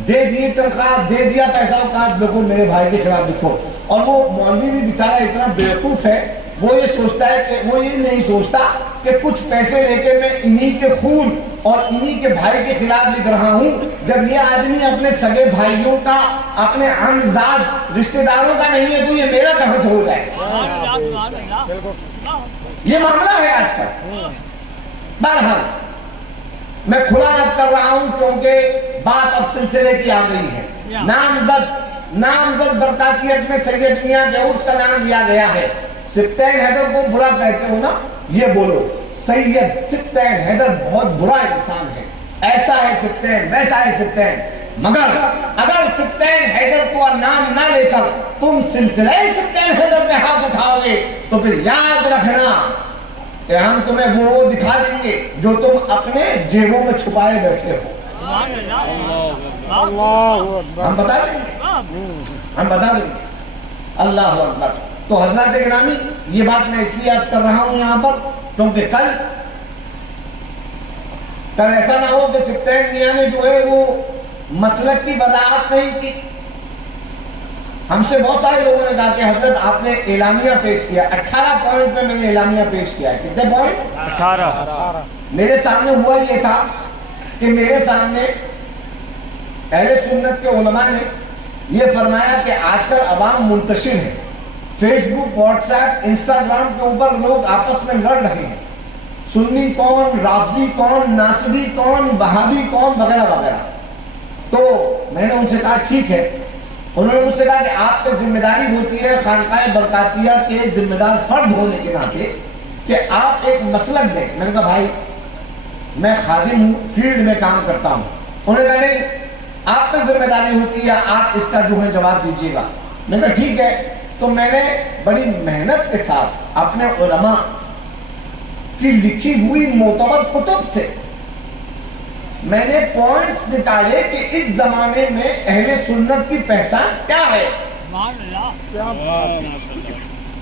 دے دیے تنخواہ، دے دیا پیسہ، اوقات دیکھو میرے بھائی کے خلاف لکھو، اور وہ مولوی بھی بیچارہ اتنا بیوقوف ہے، وہ یہ سوچتا ہے کہ وہ یہ نہیں سوچتا کہ کچھ پیسے لے کے میں انہی کے خون اور انہی کے بھائی کے خلاف لکھ رہا ہوں، جب یہ آدمی اپنے سگے بھائیوں کا، اپنے عمزاد رشتہ داروں کا نہیں ہے تو یہ میرا کہاں سے ہو جائے؟ یہ معاملہ ہے آج کل۔ بہرحال میں کھلا رد کر رہا ہوں کیونکہ بات اب سلسلے کی آ گئی ہے۔ نامزد برکاتیت میں سید میاں جعفر کا نام لیا گیا ہے۔ سبطین حیدر کو برا کہتے ہو نا، یہ بولو سید سبطین حیدر بہت برا انسان ہے، ایسا ہے سبطین، ویسا ہے سبطین، مگر اگر سبطین حیدر کو نام نہ لے کر تم سلسلہ سبطین حیدر پہ ہاتھ اٹھاؤ گے تو پھر یاد رکھنا کہ ہم تمہیں وہ دکھا دیں گے جو تم اپنے جیبوں میں چھپائے بیٹھے ہو۔ ہم بتا دیں گے۔ اللہ اکبر۔ تو حضرات گرامی، یہ بات میں اس لیے عرض کر رہا ہوں یہاں پر کیونکہ کل ایسا نہ ہو کہ سبطین میاں نے جو ہے وہ مسلک کی وضاحت نہیں کی۔ ہم سے بہت سارے لوگوں نے کہا کہ حضرت آپ نے اعلامیہ پیش کیا، 18 پوائنٹ پہ میں نے اعلامیہ پیش کیا ہے۔ کتنے پوائنٹ؟ 18۔ میرے سامنے ہوا یہ تھا کہ میرے سامنے اہل سنت کے علماء نے یہ فرمایا کہ آج کل عوام منتشر ہے، فیس بک، واٹس ایپ، انسٹاگرام کے اوپر لوگ آپس میں لڑ رہے ہیں، سنی کون، رافضی کون، ناصبی کون، وہابی کون، وغیرہ وغیرہ۔ تو میں نے ان سے کہا ٹھیک ہے۔ انہوں نے مجھ سے کہا کہ آپ پہ ذمہ داری ہوتی ہے خانقاہ برکاتیہ کے ذمہ دار فرد ہونے کے ناطے کہ آپ ایک مسلک دیں۔ میں نے کہا بھائی میں خادم ہوں، فیلڈ میں کام کرتا ہوں۔ انہوں نے کہا نہیں، آپ پہ ذمہ داری ہوتی ہے، آپ اس کا جو ہے جواب دیجیے گا۔ میں نے کہا ٹھیک ہے۔ تو میں نے بڑی محنت کے ساتھ اپنے علماء کی لکھی ہوئی معتبر کتب سے میں نے پوائنٹس نکالے کہ اس زمانے میں اہل سنت کی پہچان کیا ہے،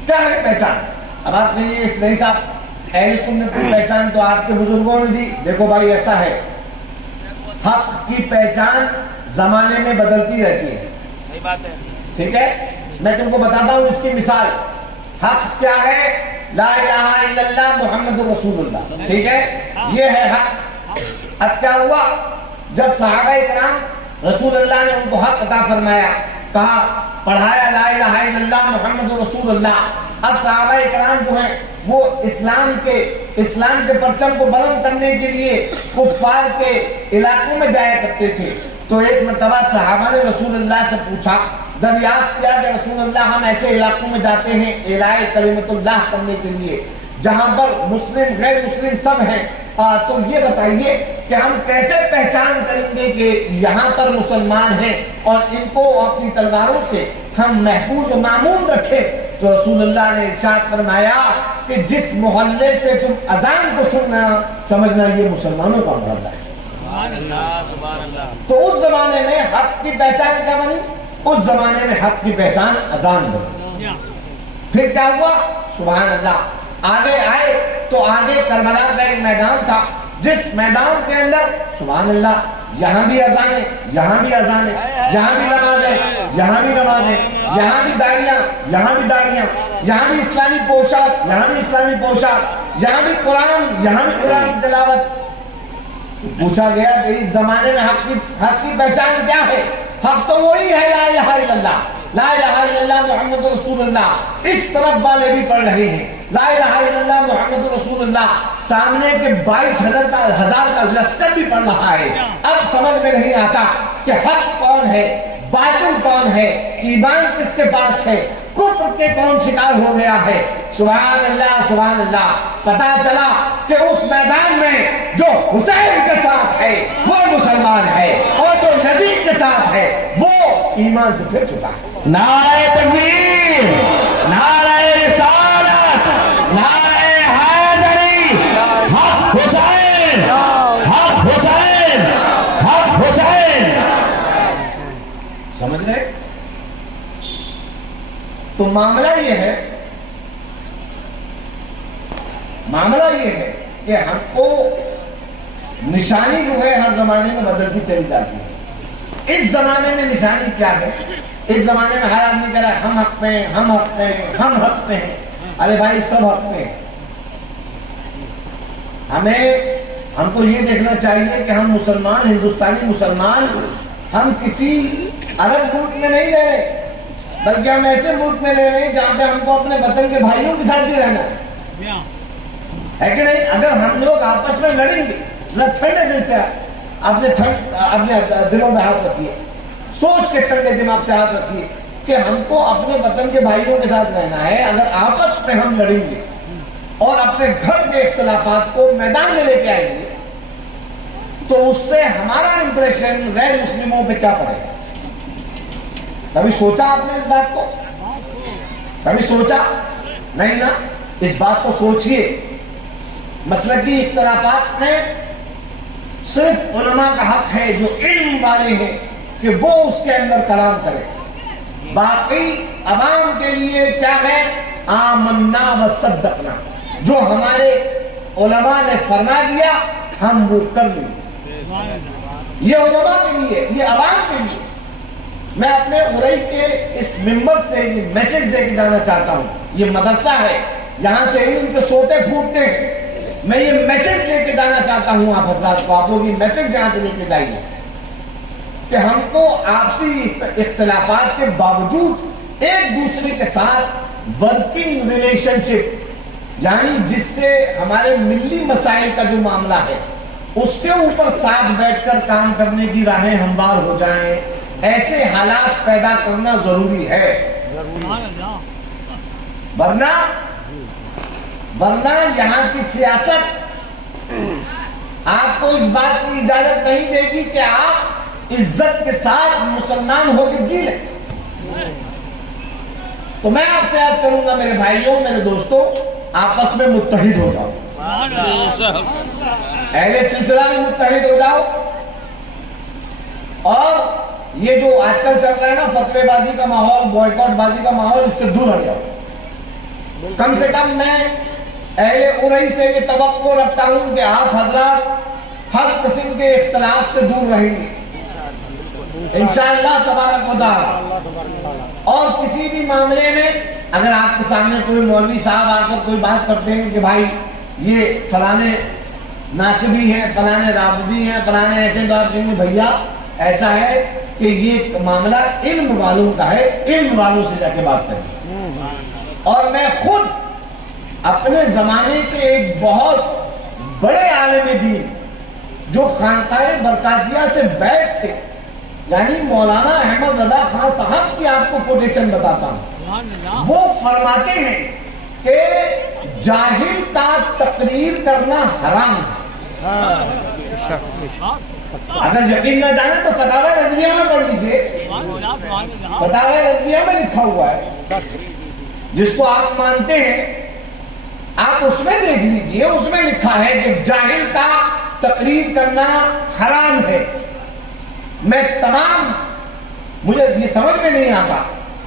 کیا ہے پہچان۔ اب آپ کہیے اس نہیں صاحب اہل سنت کی پہچان تو آپ کے بزرگوں نے دی، دیکھو بھائی ایسا ہے، حق کی پہچان زمانے میں بدلتی رہتی ہے، صحیح بات ہے، ٹھیک ہے۔ میں تم کو بتاتا ہوں اس کی مثال۔ حق کیا ہے؟ لا الہ الا اللہ محمد رسول اللہ، ٹھیک ہے، یہ ہے حق۔ اب کیا ہوا؟ جب صحابہ کرام رسول اللہ نے ان کو حق عطا فرمایا، کہا، پڑھایا لا الہ الا اللہ محمد رسول اللہ، اب صحابہ کرام جو ہیں وہ اسلام کے پرچم کو بلند کرنے کے لیے کفار کے علاقوں میں جایا کرتے تھے۔ تو ایک مرتبہ صحابہ نے رسول اللہ سے پوچھا، دریافت کیا کہ رسول اللہ ہم ایسے علاقوں میں جاتے ہیں اعلاء کلمت اللہ کرنے کے لیے جہاں پر مسلم غیر مسلم سب ہیں، تو یہ بتائیے کہ ہم کیسے پہچان کریں گے کہ یہاں پر مسلمان ہیں اور ان کو اپنی تلواروں سے ہم محفوظ و معمون رکھیں؟ تو رسول اللہ نے ارشاد فرمایا کہ جس محلے سے تم اذان کو سننا سمجھنا یہ مسلمانوں کا محلہ ہے۔ سبحان اللہ۔ تو اس زمانے میں حق کی پہچان کیا بنی؟ اس زمانے میں حق کی پہچان اذان بنی۔ پھر کیا ہوا؟ سبحان اللہ، آگے آئے تو آگے کربلا کا ایک میدان تھا، جس میدان کے اندر سبحان اللہ یہاں بھی اذان ہے، یہاں بھی اذان ہے، یہاں بھی نماز ہے، یہاں بھی نماز ہے، یہاں بھی داڑیاں، یہاں بھی داڑیاں، یہاں بھی اسلامی پوشاک، یہاں بھی اسلامی پوشاک، یہاں بھی قرآن، یہاں بھی قرآن کی تلاوت. پوچھا گیا کہ اس زمانے میں حق کی پہچان کیا ہے؟ حق تو وہی ہے لا الہ الا اللہ، لا الہ الا اللہ محمد رسول اللہ. اس طرف والے بھی پڑھ رہے ہیں لا الہ الا اللہ محمد رسول اللہ، سامنے کے 22,000 کا لشکر بھی پڑھ رہا ہے. اب سمجھ میں نہیں آتا کہ حق کون ہے، باطل کون ہے، ایمان کس کے پاس ہے، کفر کے کون شکار ہو گیا ہے. سبحان اللہ سبحان اللہ. پتا چلا کہ اس میدان میں جو حسین کے ساتھ ہے وہ مسلمان ہے، اور جو یزید کے ساتھ ہے وہ ایمان سے پھر چکا ہے. نعرہ تکبیر، نعرہ رسالت، نعرہ حیدری، حق حسین، حق حسین، حق حسین. سمجھ گئے؟ تو معاملہ یہ ہے کہ ہم کو نشانی جو ہے ہر زمانے میں بدلتی چلی جاتی ہے. اس زمانے میں نشانی کیا ہے؟ اس زمانے میں ہر آدمی کہہ رہا ہے ہم حق پہ ہیں، ہم حق پہ ہیں، ہم حق پہ ہیں. ارے بھائی سب حق پہ ہیں. ہم کو یہ دیکھنا چاہیے کہ ہم مسلمان، ہندوستانی مسلمان، ہم کسی عرب ملک میں نہیں رہ رہے، بلکہ ہم ایسے ملک میں رہ رہے ہیں جہاں پہ ہم کو اپنے وطن کے بھائیوں کے ساتھ بھی رہنا ہے کہ نہیں. اگر ہم لوگ آپس میں لڑیں گے، ٹھنڈے دل سے اپنے دلوں میں ہاتھ رکھیے، سوچ کے ٹھنڈے دماغ سے ہاتھ رکھیے کہ ہم کو اپنے وطن کے بھائیوں کے ساتھ رہنا ہے. اگر آپس میں ہم لڑیں گے اور اپنے گھر کے اختلافات کو میدان میں لے کے آئیں گے تو اس سے ہمارا امپریشن غیر مسلموں پہ کیا پڑے گا؟ کبھی سوچا آپ نے اس بات کو؟ کبھی سوچا نہیں نا. اس بات کو سوچئے. مسلکی اختلافات میں صرف علماء کا حق ہے جو علم والے ہیں کہ وہ اس کے اندر کلام کرے. باقی عوام کے لیے کیا ہے؟ آمنا و صدقنا. جو ہمارے علماء نے فرما دیا ہم وہ کر لیں. یہ علماء کے لیے، یہ عوام کے لیے. میں اپنے غرئی کے اس ممبر سے یہ میسج دے کے جانا چاہتا ہوں. یہ مدرسہ ہے، یہاں سے علم کے سوٹے پھوٹتے ہیں. میں یہ میسج لے کے جانا چاہتا ہوں آپ حضرات کو. آپ لوگ یہ میسج یہاں سے لے کے جائیے کہ ہم کو آپسی اختلافات کے باوجود ایک دوسرے کے ساتھ ورکنگ ریلیشن شپ، یعنی جس سے ہمارے ملی مسائل کا جو معاملہ ہے اس کے اوپر ساتھ بیٹھ کر کام کرنے کی راہیں ہموار ہو جائیں، ایسے حالات پیدا کرنا ضروری ہے. ورنہ یہاں کی سیاست آپ کو اس بات کی اجازت نہیں دے گی کہ آپ عزت کے ساتھ مسلمان ہو کے جی لیں. تو میں آپ سے عرض کروں گا میرے بھائیوں، میرے دوستوں، آپس میں متحد ہو جاؤ، اہل سلسلہ میں متحد ہو جاؤ. اور یہ جو آج کل چل رہا ہے نا فتوی بازی کا ماحول، بوائکاٹ بازی کا ماحول، اس سے دور ہٹ جاؤ. کم سے کم میں اہل غرئی سے یہ توقع رکھتا ہوں کہ آپ حضرات ہر قسم کے اختلاف سے دور رہیں گے انشاءاللہ تبارک و تعالی. اور کسی بھی معاملے میں اگر آپ کے سامنے کوئی مولوی صاحب آ کر کوئی بات کرتے ہیں کہ بھائی یہ فلانے ناصبی ہیں، فلانے رافضی ہیں، فلانے ایسے، تو آپ کہیں گے بھیا ایسا ہے کہ یہ معاملہ علم والوں کا ہے، علم والوں سے جا کے بات کریں. اور میں خود اپنے زمانے کے ایک بہت بڑے عالم دین جو خانقاہ برکاتیہ سے بیٹھ تھے، یعنی مولانا احمد رضا خان صاحب کی آپ کو کوٹیشن بتاتا ہوں. وہ فرماتے ہیں کہ جاہل کا تقریر کرنا حرام ہے. اگر یقین نہ جانے تو فتاوی رضویہ میں پڑھ لیجئے. فتاوی رضویہ میں لکھا ہوا ہے، جس کو آپ مانتے ہیں آپ اس میں دیکھ لیجئے. اس میں لکھا ہے کہ جاہل کا تقریر کرنا حرام ہے. میں مجھے یہ سمجھ میں نہیں آتا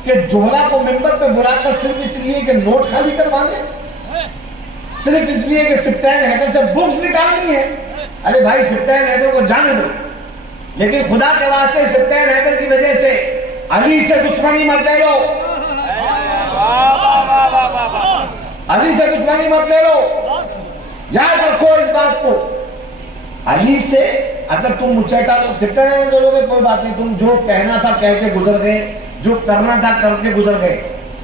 کہ جوہلا کو ممبر پہ بلا کر صرف اس لیے کہ نوٹ خالی کروانے، صرف اس لیے کہ سپتین ہیڈر سے بکس نکالنی ہے، ارے بھائی سبطین حیدر کو جانے دو، لیکن خدا کے واسطے سبطین حیدر کی وجہ سے علی سے دشمنی مت لے لو، علی سے دشمنی مت لے لو، یاد رکھو اس بات کو. علی سے اگر تم مچیٹا تو سبطین حیدر سے لوگے کوئی بات نہیں، تم جو کہنا تھا کہہ کے گزر گئے، جو کرنا تھا کر کے گزر گئے،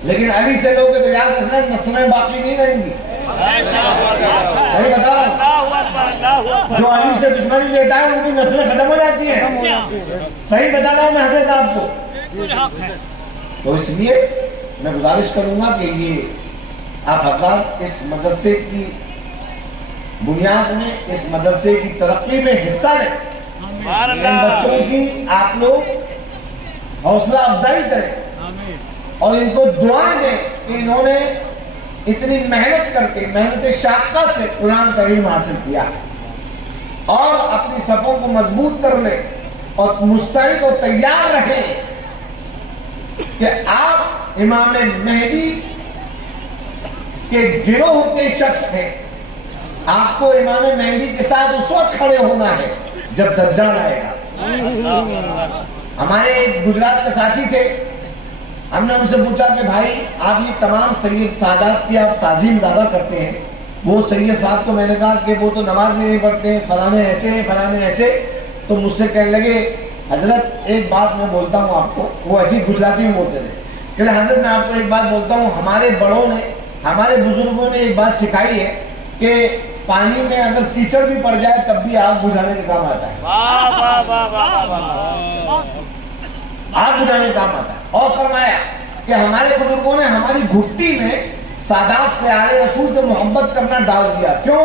لیکن علی سے لوگے تو یاد رکھنا نسلیں باقی نہیں رہیں گی. صحیح بتا رہا ہوں، جو علی سے دشمنی لیتا ہے ان کی نسلیں ختم ہو جاتی ہیں. صحیح بتا رہا ہوں میں حضرت صاحب کو. تو اس لیے میں گزارش کروں گا کہ یہ آپ حضرات اس مدرسے کی بنیاد میں، اس مدرسے کی ترقی میں حصہ لیں. ان بچوں کی آپ لوگ حوصلہ افزائی کریں اور ان کو دعائیں دیں کہ انہوں نے اتنی محنت کر کے، محنت شاقہ سے قرآن کریم حاصل کیا اور اپنی صفوں کو مضبوط کر لیں اور مستعد و تیار رہیں کہ آپ امام مہدی کے گروہ کے شخص ہیں. آپ کو امام مہدی کے ساتھ اس وقت کھڑے ہونا ہے جب دجال آئے گا. ہمارے ایک گجرات کے ساتھی تھے، ہم نے ان سے پوچھا کہ بھائی آپ یہ تمام سید سادات کی آپ تعظیم زیادہ کرتے ہیں، وہ سید صاحب کو میں نے کہا کہ وہ تو نماز میں نہیں پڑھتے ہیں، فلانے ایسے ہیں، فلانے ایسے. تو مجھ سے کہنے لگے حضرت ایک بات میں بولتا ہوں آپ کو، وہ ایسی گجراتی میں بولتے تھے کہ حضرت میں آپ کو ایک بات بولتا ہوں، ہمارے بڑوں نے، ہمارے بزرگوں نے ایک بات سکھائی ہے کہ پانی میں اگر کیچڑ بھی پڑ جائے تب بھی آگ بجھانے کے کام آتا ہے. آگ بجھانے کا کام آتا ہے. اور فرمایا کہ ہمارے بزرگوں نے ہماری گھٹی میں سادات سے آلے رسول سے محبت کرنا ڈال دیا. کیوں؟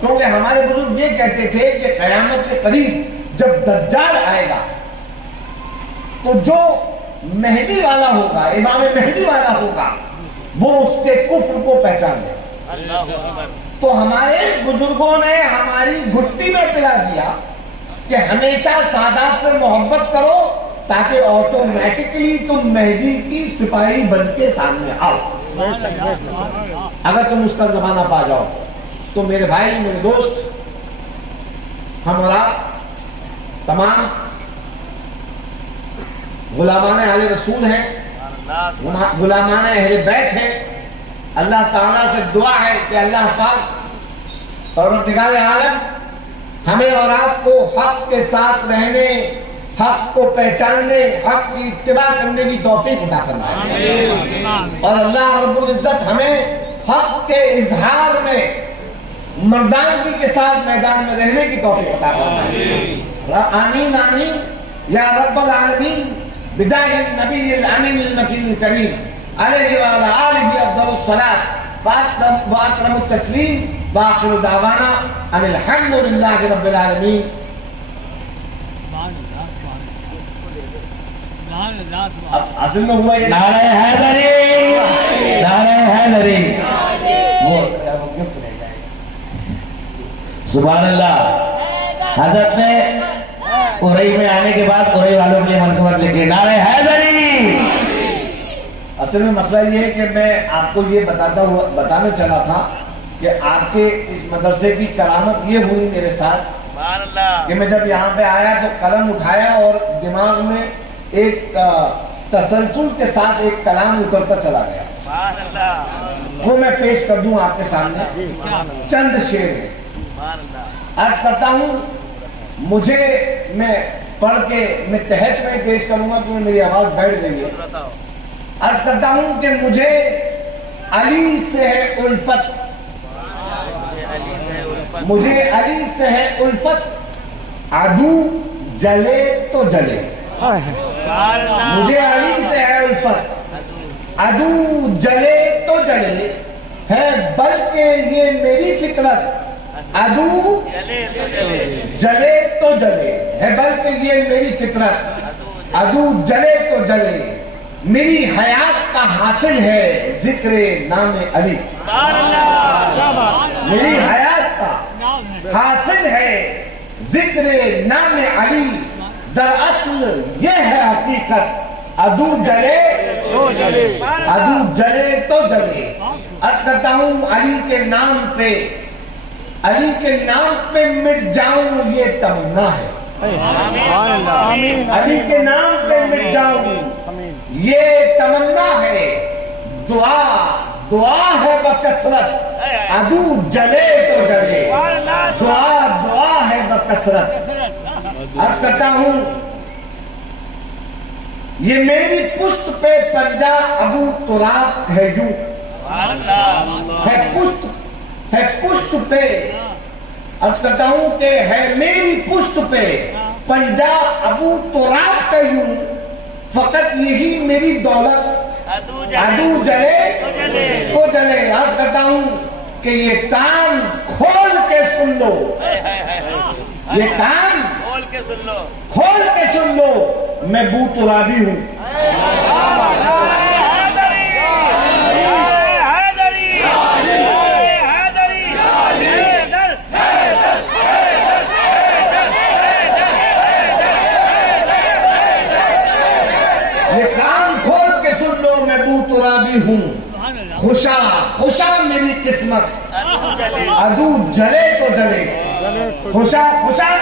کیونکہ ہمارے بزرگ یہ کہتے تھے کہ قیامت کے قریب جب دجال آئے گا تو جو مہدی والا ہوگا، امام مہدی والا ہوگا، وہ اس کے کفر کو پہچان لے. تو ہمارے بزرگوں نے ہماری گھٹی میں پلا دیا کہ ہمیشہ سادات سے محبت کرو تاکہ آٹومیٹکلی تم مہدی کی سپاہی بن کے سامنے آؤ. اگر تم اس کا زمانہ پا جاؤ تو میرے بھائی، میرے دوست، ہم اور آپ تمام غلامان اہل رسول ہیں، غلامان اہل بیت ہیں. اللہ تعالیٰ سے دعا ہے کہ اللہ پاک پروردگار عالم ہمیں اور آپ کو حق کے ساتھ رہنے، حق کو پہچاننے، حق کی اتباع کرنے کی توفیق عطا فرمائے. اور اللہ رب العزت ہمیں حق کے اظہار میں مردانگی کے ساتھ میدان میں رہنے کی توفیق عطا فرمائے. آمین آمین یا رب العالمین بجاہ النبی الامین المکین الکریم علیہ وعلی آلہ افضل الصلاۃ واکرم التسلیم وآخر دعوانا ان الحمد للہ رب العالمین. اب اصل میں ہوا یہ نعرہ حیدری، نعرہ حیدری. سبحان اللہ. حضرت نے ارئی میں آنے کے بعد ارئی والوں کے لیے منقبت لکھی، نعرہ حیدری. اصل میں مسئلہ یہ ہے کہ میں آپ کو یہ بتانا چلا تھا کہ آپ کے اس مدرسے کی کرامت یہ ہوئی میرے ساتھ کہ میں جب یہاں پہ آیا تو قلم اٹھایا اور دماغ میں ایک تسلسل کے ساتھ ایک کلام اترتا چلا گیا. وہ میں پیش کر دوں آپ کے سامنے، چند شعر ہیں. عرض کرتا ہوں، مجھے میں پڑھ کے میں تحت میں پیش کروں گا کیونکہ میری آواز بیٹھ گئی ہے. عرض کرتا ہوں کہ مجھے علی سے ہے الفت، مجھے علی سے ہے الفت، عدو جلے تو جلے. مجھے علی سے ہے الفت، عدو جلے تو جلے ہے بلکہ یہ میری فطرت، عدو جلے تو جلے ہے بلکہ یہ میری فطرت، عدو جلے تو جلے میری حیات کا حاصل ہے ذکر نام علی. میری حیات کا حاصل ہے ذکر نام علی، دراصل یہ ہے حقیقت، عدو جلے عدو جلے تو جلے. عرض کرتا ہوں علی کے نام پہ علی کے نام پہ مٹ جاؤں یہ تمنا ہے، علی کے نام پہ مٹ جاؤں یہ تمنا ہے، دعا ہے بکثرت، عدو جلے تو جلے، دعا ہے بکثرت۔ عرض کرتا ہوں یہ میری پشت پہ پنجہ ابو تراب ہے یوں، ہے پشت پہ، عرض کرتا ہوں کہ ہے میری پشت پہ پنجہ ابو تراب کا یوں، فقط یہی میری دولت، عدو جلے تو جلے۔ عرض کرتا ہوں کہ یہ کان کھول کے سن لو، یہ کان کھول کے سن لو، میں بو ترابی ہوں۔ یہ کان کھول کے سن لو، میں بو ترابی ہوں، خوشا میری قسمت، عدو جلے تو جلے، خوشا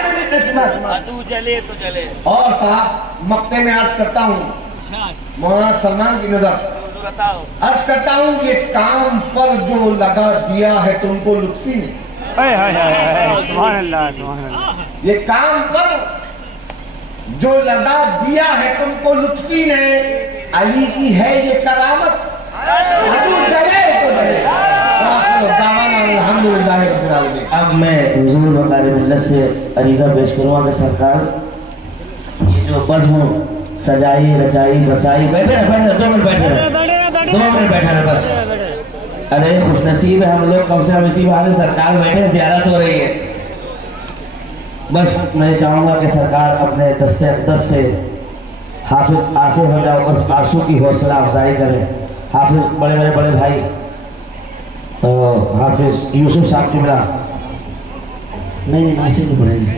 میری قسمت، عدو جلے تو جلے۔ اور صاحب مقطع میں عرض کرتا ہوں مولانا سلمان کی نظر، عرض کرتا ہوں یہ کام پر جو لگا دیا ہے تم کو لطفی نے، سبحان اللہ سبحان اللہ، یہ کام پر جو لگا دیا ہے تم کو لطفی نے، علی کی ہے یہ کرامت، عدو جلے تو جلے۔ وآخر دعوانا الحمدللہ رب العالمین۔ اب میں حضور وقار ملت سے عریضہ پیش کروں گا کہ سرکار یہ جو بزم سجائی رچائی بسائی، بیٹھے رہے 2 منٹ بیٹھے رہے بس، ارے خوش نصیب ہے ہم لوگ، کم سے کم اسی بہانے سرکار بیٹھے، زیارت ہو رہی ہے۔ بس میں چاہوں گا کہ سرکار اپنے دست اقدس سے حافظ آصف ہو جاؤ اور آنسو کی حوصلہ افزائی کریں۔ حافظ بڑے بھائی حافظ یوسف صاحب کی بڑا نہیں ایسے نہیں پڑھیں گے،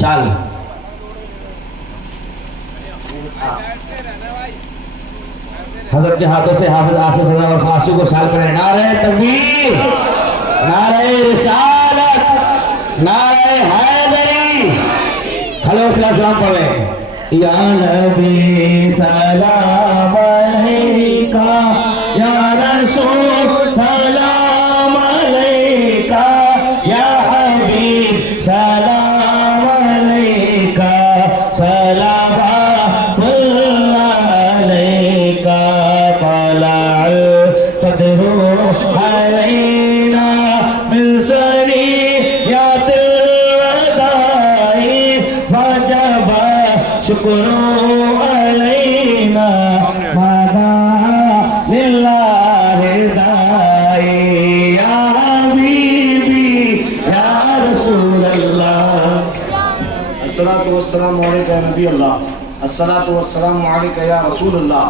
شال حضرت کے ہاتھوں سے حافظ آصف ہو جاؤ اور آنسو کو شال کریں۔ نعرہ تکبیر، نعرہ رسالت، نعرہ حیدری، کھڑے ہو سلام پڑھ رہے ہیں۔ یا نبی سلام علیکہ، یا رسول سلام علیکہ، یا حبیب سلام علیکہ، صلوات اللہ علیکہ، طلع القدر علینا من ثنیات الوداع، وجب شکر علینا ماذا للہ دائی، یا حبیبی یا رسول اللہ۔ الصلاة والسلام علیکہ یا نبی اللہ، الصلاة والسلام علیکہ یا رسول اللہ،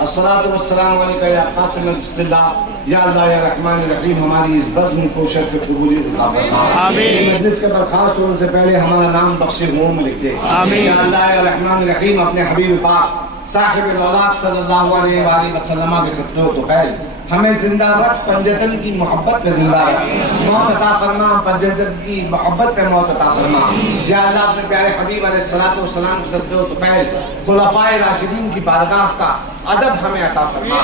الصلاة والسلام علیکہ یا قاسم رزق اللہ۔ یا اللہ یا رحمان الرحیم ہماری اس بزم کو شرف قبولیت عطا فرما، آمین۔ مجلس کے برخاست ہونے سے پہلے ہمارا نام بخش غم میں لکھ دے، آمین۔ یا اللہ یا رحمان الرحیم اپنے حبیب پاک صاحب الاولاق صلی اللہ علیہ وآلہ وسلم کے صدقے و طفیل ہمیں زندہ رکھ، پنجتن کی محبت میں زندہ رکھ، موت عطا فرما، پنجتن کی محبت میں موت عطا فرما۔ یا اللہ اپنے پیارے حبیب علیہ الصلوۃ والسلام کے صدقے و طفیل خلفائے راشدین کی بارگاہ کا ادب ہمیں عطا فرما،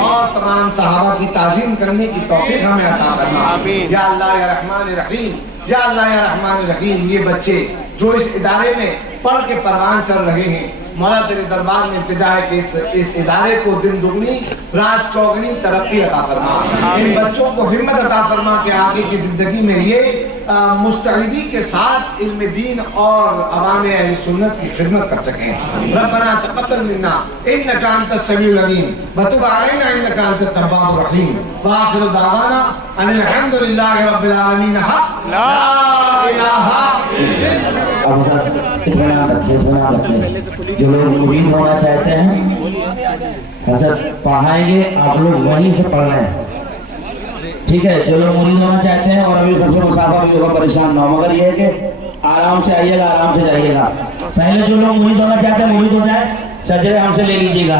اور تمام صحابہ کی تعظیم کرنے کی توفیق ہمیں عطا فرما۔ یا اللہ یا رحمان الرحیم، یا اللہ یا رحمان الرحیم یہ بچے جو اس ادارے میں پڑھ کے پروان چل رہے ہیں، مولا تیرے دربار میں التجا ہے کہ اس ادارے کو دن دگنی رات چوگنی ترقی عطا فرما، ان بچوں کو ہمت عطا فرما کہ آگے کی زندگی میں یہ مستعدی کے ساتھ علم دین اور عوام اہل سنت کی خدمت کر سکیں۔ ربنا تقبل منا انک انت السمیع العلیم وتب علینا انک انت التواب الرحیم، وآخر دعوانا ان الحمد للہ رب العالمین، حق لا الہ الا اللہ۔ اب صاحب اطمینان رکھیے، جو لوگ مبین ہونا چاہتے ہیں حضرت پڑھائیں گے، آپ لوگ وہیں سے پڑھ رہے ہیں، ٹھیک ہے؟ جو لوگ مرید ہونا چاہتے ہیں اور ابھی سب سے مسافر بھی ہوگا پریشان نہ ہو، مگر یہ ہے کہ آرام سے آئیے گا، آرام سے جائیے گا۔ پہلے جو لوگ مرید ہونا چاہتے ہیں مرید ہو جائیں، شجرے ہم سے لے لیجیے گا۔